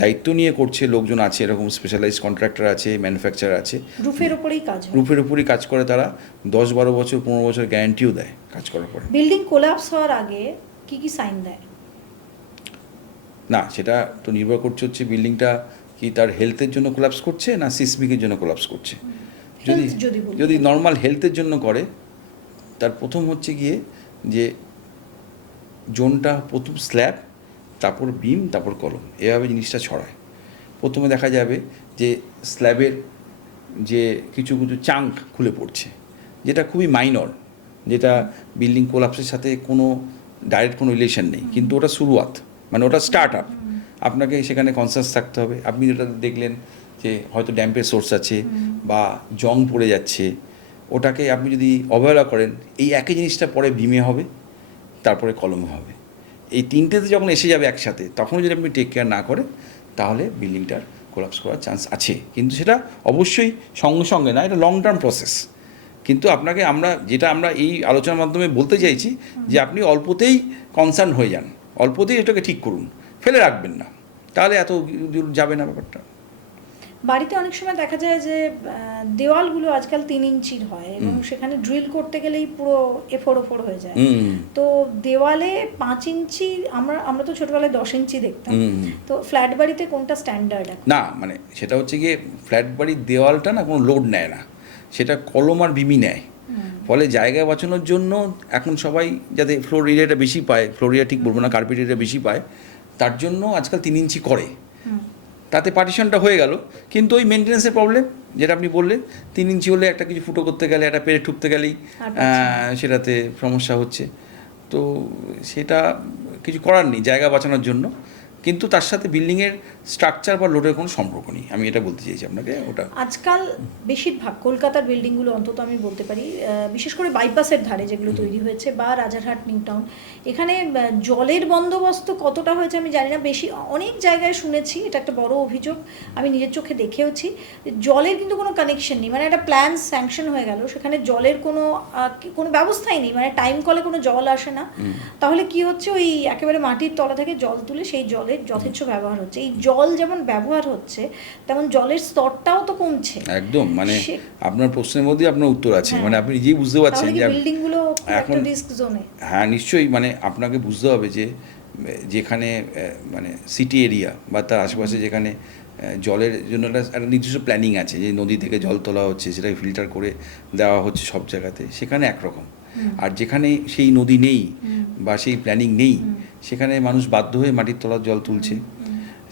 দায়িত্ব নিয়ে করছে লোকজন আছে, এরকম স্পেশালাইজড কন্ট্রাক্টর আছে, ম্যানুফ্যাকচারার আছে, রুফের উপরেই কাজ হয়। রুফের উপরই কাজ করে, তারা 10-12 বছর 15 বছর গ্যারান্টিও দেয় কাজ করার পরে। বিল্ডিং কোলাপস হওয়ার আগে কি কি সাইন দেয়? না, সেটা তো নির্ভর করছে হচ্ছে বিল্ডিংটা কি তার হেলথের জন্য কোলাপস করছে না সিসমিকের জন্য কোলাপস করছে। যদি নর্মাল হেলথের জন্য করে, তার প্রথম হচ্ছে গিয়ে যে জোনটা প্রথম স্ল্যাব, তারপর বিম, তারপর কলম, এভাবে জিনিসটা ছড়ায়। প্রথমে দেখা যাবে যে স্ল্যাবের যে কিছু কিছু চাঙ্ক খুলে পড়ছে, যেটা খুবই মাইনর, যেটা বিল্ডিং কোলাপসের সাথে কোনো ডাইরেক্ট কোনো রিলেশন নেই, কিন্তু ওটা শুরুয়াত, মানে ওটা স্টার্ট আপ। আপনাকে সেখানে কনসাস থাকতে হবে। আপনি যেটা দেখলেন যে হয়তো ড্যাম্পের সোর্স আছে বা জং পড়ে যাচ্ছে, ওটাকে আপনি যদি অবহেলা করেন, এই একই জিনিসটা পরে বিমে হবে, তারপরে কলমে হবে। এই তিনটেতে যখন এসে যাবে একসাথে, তখন যদি আপনি টেক কেয়ার না করেন, তাহলে বিল্ডিংটার কোলাপস করার চান্স আছে। কিন্তু সেটা অবশ্যই সঙ্গে সঙ্গে না, এটা লং টার্ম প্রসেস। কিন্তু আপনাকে আমরা এই আলোচনার মাধ্যমে বলতে চাইছি যে আপনি অল্পতেই কনসার্ন হয়ে যান, অল্পতেই এটাকে ঠিক করুন, ফেলে রাখবেন না, তাহলে এত দূর যাবে না ব্যাপারটা। বাড়িতে অনেক সময় দেখা যায় যে দেওয়ালগুলো আজকাল 3 ইঞ্চির হয় এবং সেখানে ড্রিল করতে গেলেই পুরো এফোড় হয়ে যায়। তো দেওয়ালে 5 ইঞ্চি, আমরা তো ছোটবেলায় 10 ইঞ্চি দেখতাম। তো ফ্ল্যাট বাড়িতে কোনটা স্ট্যান্ডার্ড? না, মানে সেটা হচ্ছে গিয়ে ফ্ল্যাট বাড়ির দেওয়ালটা না কোনো লোড নেয় না, সেটা কলম আর বিমি নেয়। ফলে জায়গা বাঁচানোর জন্য এখন সবাই যাতে ফ্লোর এরিয়াটা বেশি পায়, ফ্লোর এরিয়া ঠিক বলবো না, কার্পেট এরিয়া বেশি পায়, তার জন্য আজকাল 3 ইঞ্চি করে, তাতে পার্টিশনটা হয়ে গেল। কিন্তু ওই মেনটেন্যান্সের প্রবলেম যেটা আপনি বললেন, 3 ইঞ্চি হলে একটা কিছু ফুটো করতে গেলে, একটা পেরে ঠুকতে গেলেই সেটাতে সমস্যা হচ্ছে। তো সেটা কিছু করার নেই জায়গা বাঁচানোর জন্য, কিন্তু তার সাথে বিল্ডিংয়ের স্ট্রাকচার বা লোডের কোনো সম্পর্ক নেই, আমি এটা বলতে চাইছি আপনাকে। ওটা আজকাল বেশিরভাগ কলকাতার বিল্ডিংগুলো অন্তত আমি বলতে পারি, বিশেষ করে বাইপাসের ধারে যেগুলো তৈরি হয়েছে বা রাজারহাট নিউ টাউন, এখানে জলের বন্দোবস্ত কতটা হয়েছে আমি জানি না। অনেক জায়গায় শুনেছি, এটা একটা বড় অভিযোগ, আমি নিজের চোখে দেখেওছি, জলের কিন্তু কোনো কানেকশন নেই। মানে একটা প্ল্যান স্যাংশন হয়ে গেল, সেখানে জলের কোনো ব্যবস্থাই নেই, মানে টাইম কলে কোনো জল আসে না। তাহলে কি হচ্ছে, ওই একেবারে মাটির তলা থেকে জল তুলে সেই জলের যথেচ্ছ ব্যবহার হচ্ছে। এই জল যেমন ব্যবহার হচ্ছে, তেমন জলের স্তরটাও তো কমছে। একদম, মানে আপনার প্রশ্নের মধ্যে আপনার উত্তর আছে, মানে আপনি নিজেই বুঝতে পারছেন যে বিল্ডিংগুলো এখন রিস্ক জোনে। হ্যাঁ নিশ্চয়ই, মানে আপনাকে বুঝতে হবে যে যেখানে মানে সিটি এরিয়া বা তার আশেপাশে যেখানে জলের জন্য একটা নির্দিষ্ট প্ল্যানিং আছে, যে নদী থেকে জল তোলা হচ্ছে, সেটাকে ফিল্টার করে দেওয়া হচ্ছে সব জায়গাতে, সেখানে একরকম। আর যেখানে সেই নদী নেই বা সেই প্ল্যানিং নেই, সেখানে মানুষ বাধ্য হয়ে মাটির তলার জল তুলছে।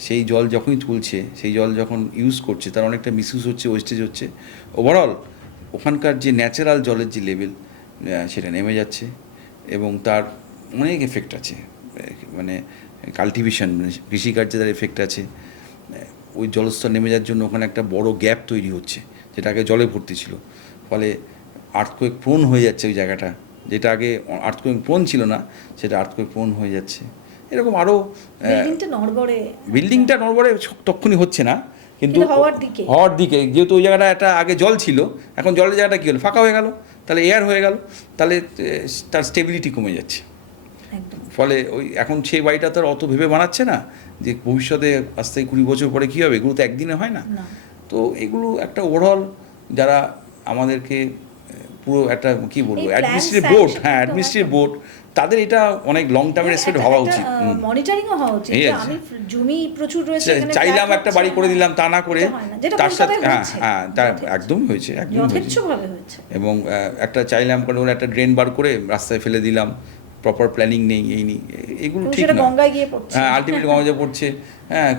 সেই জল যখনই তুলছে, সেই জল যখন ইউজ করছে, তার অনেকটা মিসইউজ হচ্ছে, ওয়েস্টেজ হচ্ছে। ওভারঅল ওখানকার যে ন্যাচারাল জলের যে লেভেল, সেটা নেমে যাচ্ছে এবং তার অনেক এফেক্ট আছে, মানে কাল্টিভেশন, মানে কৃষিকার্যে তার এফেক্ট আছে। ওই জলস্তর নেমে যাওয়ার জন্য ওখানে একটা বড় গ্যাপ তৈরি হচ্ছে, যেটা আগে জলে ভর্তি ছিল। ফলে আর্থকোয়েক প্রোন হয়ে যাচ্ছে ওই জায়গাটা, যেটা আগে আর্থকোয়েক প্রোন ছিল না, সেটা আর্থকোয়েক প্রোন হয়ে যাচ্ছে। এরকম আরও বিল্ডিংটা নড়বড়ে তক্ষুনি হচ্ছে না, কিন্তু হওয়ার দিকে, যেহেতু ওই জায়গাটা একটা আগে জল ছিল, এখন জলের জায়গাটা কী হলো, ফাঁকা হয়ে গেল, তাহলে এয়ার হয়ে গেল, তাহলে তার স্টেবিলিটি কমে যাচ্ছে। ফলে ওই এখন সেই বাড়িটা তার অত ভেবে বানাচ্ছে না যে ভবিষ্যতে আজ থেকে 20 বছর পরে কী হবে, এগুলো তো একদিনে হয় না। তো এগুলো একটা ওভারঅল যারা আমাদেরকে পুরো একটা কী বলবো অ্যাডমিনিস্ট্রেটিভ বোর্ড, অ্যাডমিনিস্ট্রেটিভ বোর্ড, তাদের এটা অনেক লং টার্মের এক্সপেক্ট হওয়া উচিত। মনিটরিংও হওয়া উচিত। আমি জমি প্রচুর রয়েছে, চাইলাম একটা বাড়ি করে দিলাম তা না করে, তার সাথে তার একদমই হয়েছে, এবং একটা চাইলাম করে ওরা একটা ড্রেন বার করে রাস্তায় ফেলে দিলাম, প্রপার প্ল্যানিং নেই, এই নেই, এগুলো ঠিক না। আলটিমেটলি গঙ্গায় পড়ছে,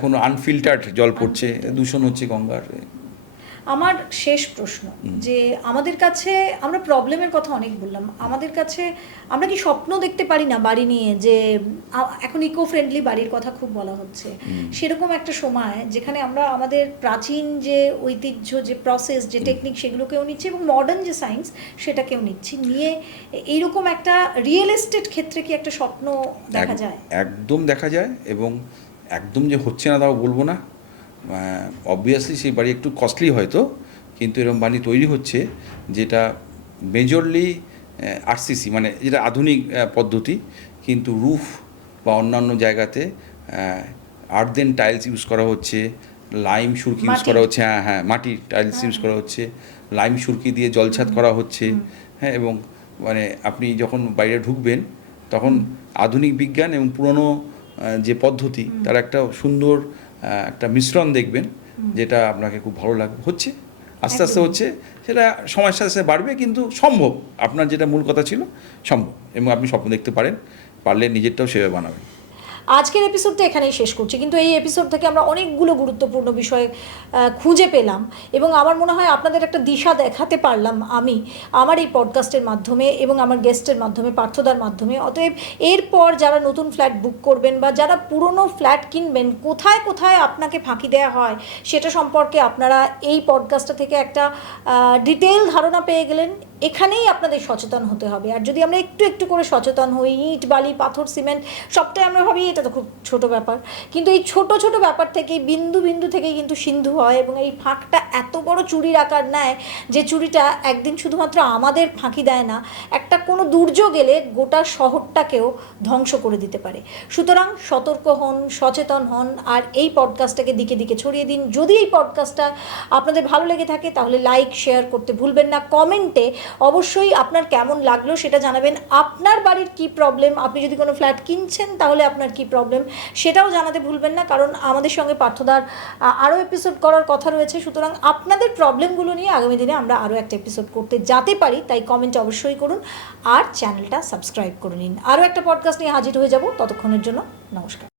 কোনো আনফিল্টার্ড জল পড়ছে, দূষণ হচ্ছে গঙ্গার। আমার শেষ প্রশ্ন যে আমাদের কাছে আমরা প্রবলেমের কথা অনেক বললাম, আমাদের কাছে আমরা কি স্বপ্ন দেখতে পারি না বাড়ি নিয়ে, যে এখন ইকো ফ্রেন্ডলি বাড়ির কথা খুব বলা হচ্ছে, সেরকম একটা সময় যেখানে আমরা আমাদের প্রাচীন যে ঐতিহ্য, যে প্রসেস, যে টেকনিক, সেগুলোকেও নিচ্ছি এবং মডার্ন যে সায়েন্স সেটাকেও নিচ্ছি, নিয়ে এইরকম একটা রিয়েল এস্টেট ক্ষেত্রে কি একটা স্বপ্ন দেখা যায়? একদম দেখা যায়, এবং একদম যে হচ্ছে না তাও বলবো না। অবভিয়াসলি সেই বাড়ি একটু কস্টলি হয়তো, কিন্তু এরকম বাড়ি তৈরি হচ্ছে যেটা মেজরলি আরসিসি, মানে যেটা আধুনিক পদ্ধতি, কিন্তু রুফ বা অন্যান্য জায়গাতে আর্থেন টাইলস ইউজ করা হচ্ছে, লাইম সুরকি ইউজ করা হচ্ছে, হ্যাঁ মাটির টাইলস ইউজ করা হচ্ছে, লাইম সুরকি দিয়ে জলছাদ করা হচ্ছে, হ্যাঁ। এবং মানে আপনি যখন বাইরে ঢুকবেন তখন আধুনিক বিজ্ঞান এবং পুরনো যে পদ্ধতি তার একটা সুন্দর একটা মিশ্রণ দেখবেন, যেটা আপনাকে খুব ভালো লাগবে। হচ্ছে আস্তে আস্তে হচ্ছে, সেটা সময়ের সাথে সাথে বাড়বে, কিন্তু সম্ভব। আপনার যেটা মূল কথা ছিল সম্ভব, এবং আপনি স্বপ্ন দেখতে পারেন, পারলে নিজেরটাও সেভাবে বানাবেন। আজকের এপিসোডটা এখানেই শেষ করছি, কিন্তু এই এপিসোড থেকে আমরা অনেকগুলো গুরুত্বপূর্ণ বিষয় খুঁজে পেলাম এবং আমার মনে হয় আপনাদের একটা দিশা দেখাতে পারলাম আমি আমার এই পডকাস্টের মাধ্যমে এবং আমার গেস্টের মাধ্যমে, পার্থদার মাধ্যমে। অতএব এরপর যারা নতুন ফ্ল্যাট বুক করবেন বা যারা পুরনো ফ্ল্যাট কিনবেন, কোথায় কোথায় আপনাকে ফাঁকি দেওয়া হয় সেটা সম্পর্কে আপনারা এই পডকাস্টটা থেকে একটা ডিটেল ধারণা পেয়ে গেলেন। এখানেই আপনাদের সচেতন হতে হবে। আর যদি আমরা একটু একটু করে সচেতন হই, ইট, বালি, পাথর, সিমেন্ট সবটাই আমরা ভাবি এটা তো খুব ছোট ব্যাপার, কিন্তু এই ছোট ছোট ব্যাপার থেকেই বিন্দু বিন্দু থেকেই কিন্তু সিন্ধু হয়, এবং এই ফাঁকটা এত বড় চুরির আকার নেয় যে চুরিটা একদিন শুধুমাত্র আমাদের ফাঁকি দেয় না, একটা কোনো দুর্যোগ এলে গোটা শহরটাকেও ধ্বংস করে দিতে পারে। সুতরাং সতর্ক হন, সচেতন হন, আর এই পডকাস্টটাকে দিকে দিকে ছড়িয়ে দিন। যদি এই পডকাস্টটা আপনাদের ভালো লেগে থাকে তাহলে লাইক, শেয়ার করতে ভুলবেন না। কমেন্টে অবশ্যই আপনার কেমন লাগলো সেটা জানাবেন। আপনার বাড়ির কি প্রবলেম, আপনি যদি কোনো ফ্ল্যাট কিনছেন তাহলে আপনার কি প্রবলেম সেটাও জানাতে ভুলবেন না, কারণ আমাদের সঙ্গে পার্থদার আরও এপিসোড করার কথা রয়েছে। সুতরাং আপনাদের প্রবলেমগুলো নিয়ে আগামী দিনে আমরা আরও একটা এপিসোড করতে যেতে পারি, তাই কমেন্ট অবশ্যই করুন আর চ্যানেলটা সাবস্ক্রাইব করে নিন। আরও একটা পডকাস্ট নিয়ে হাজির হয়ে যাব, ততক্ষণের জন্য নমস্কার।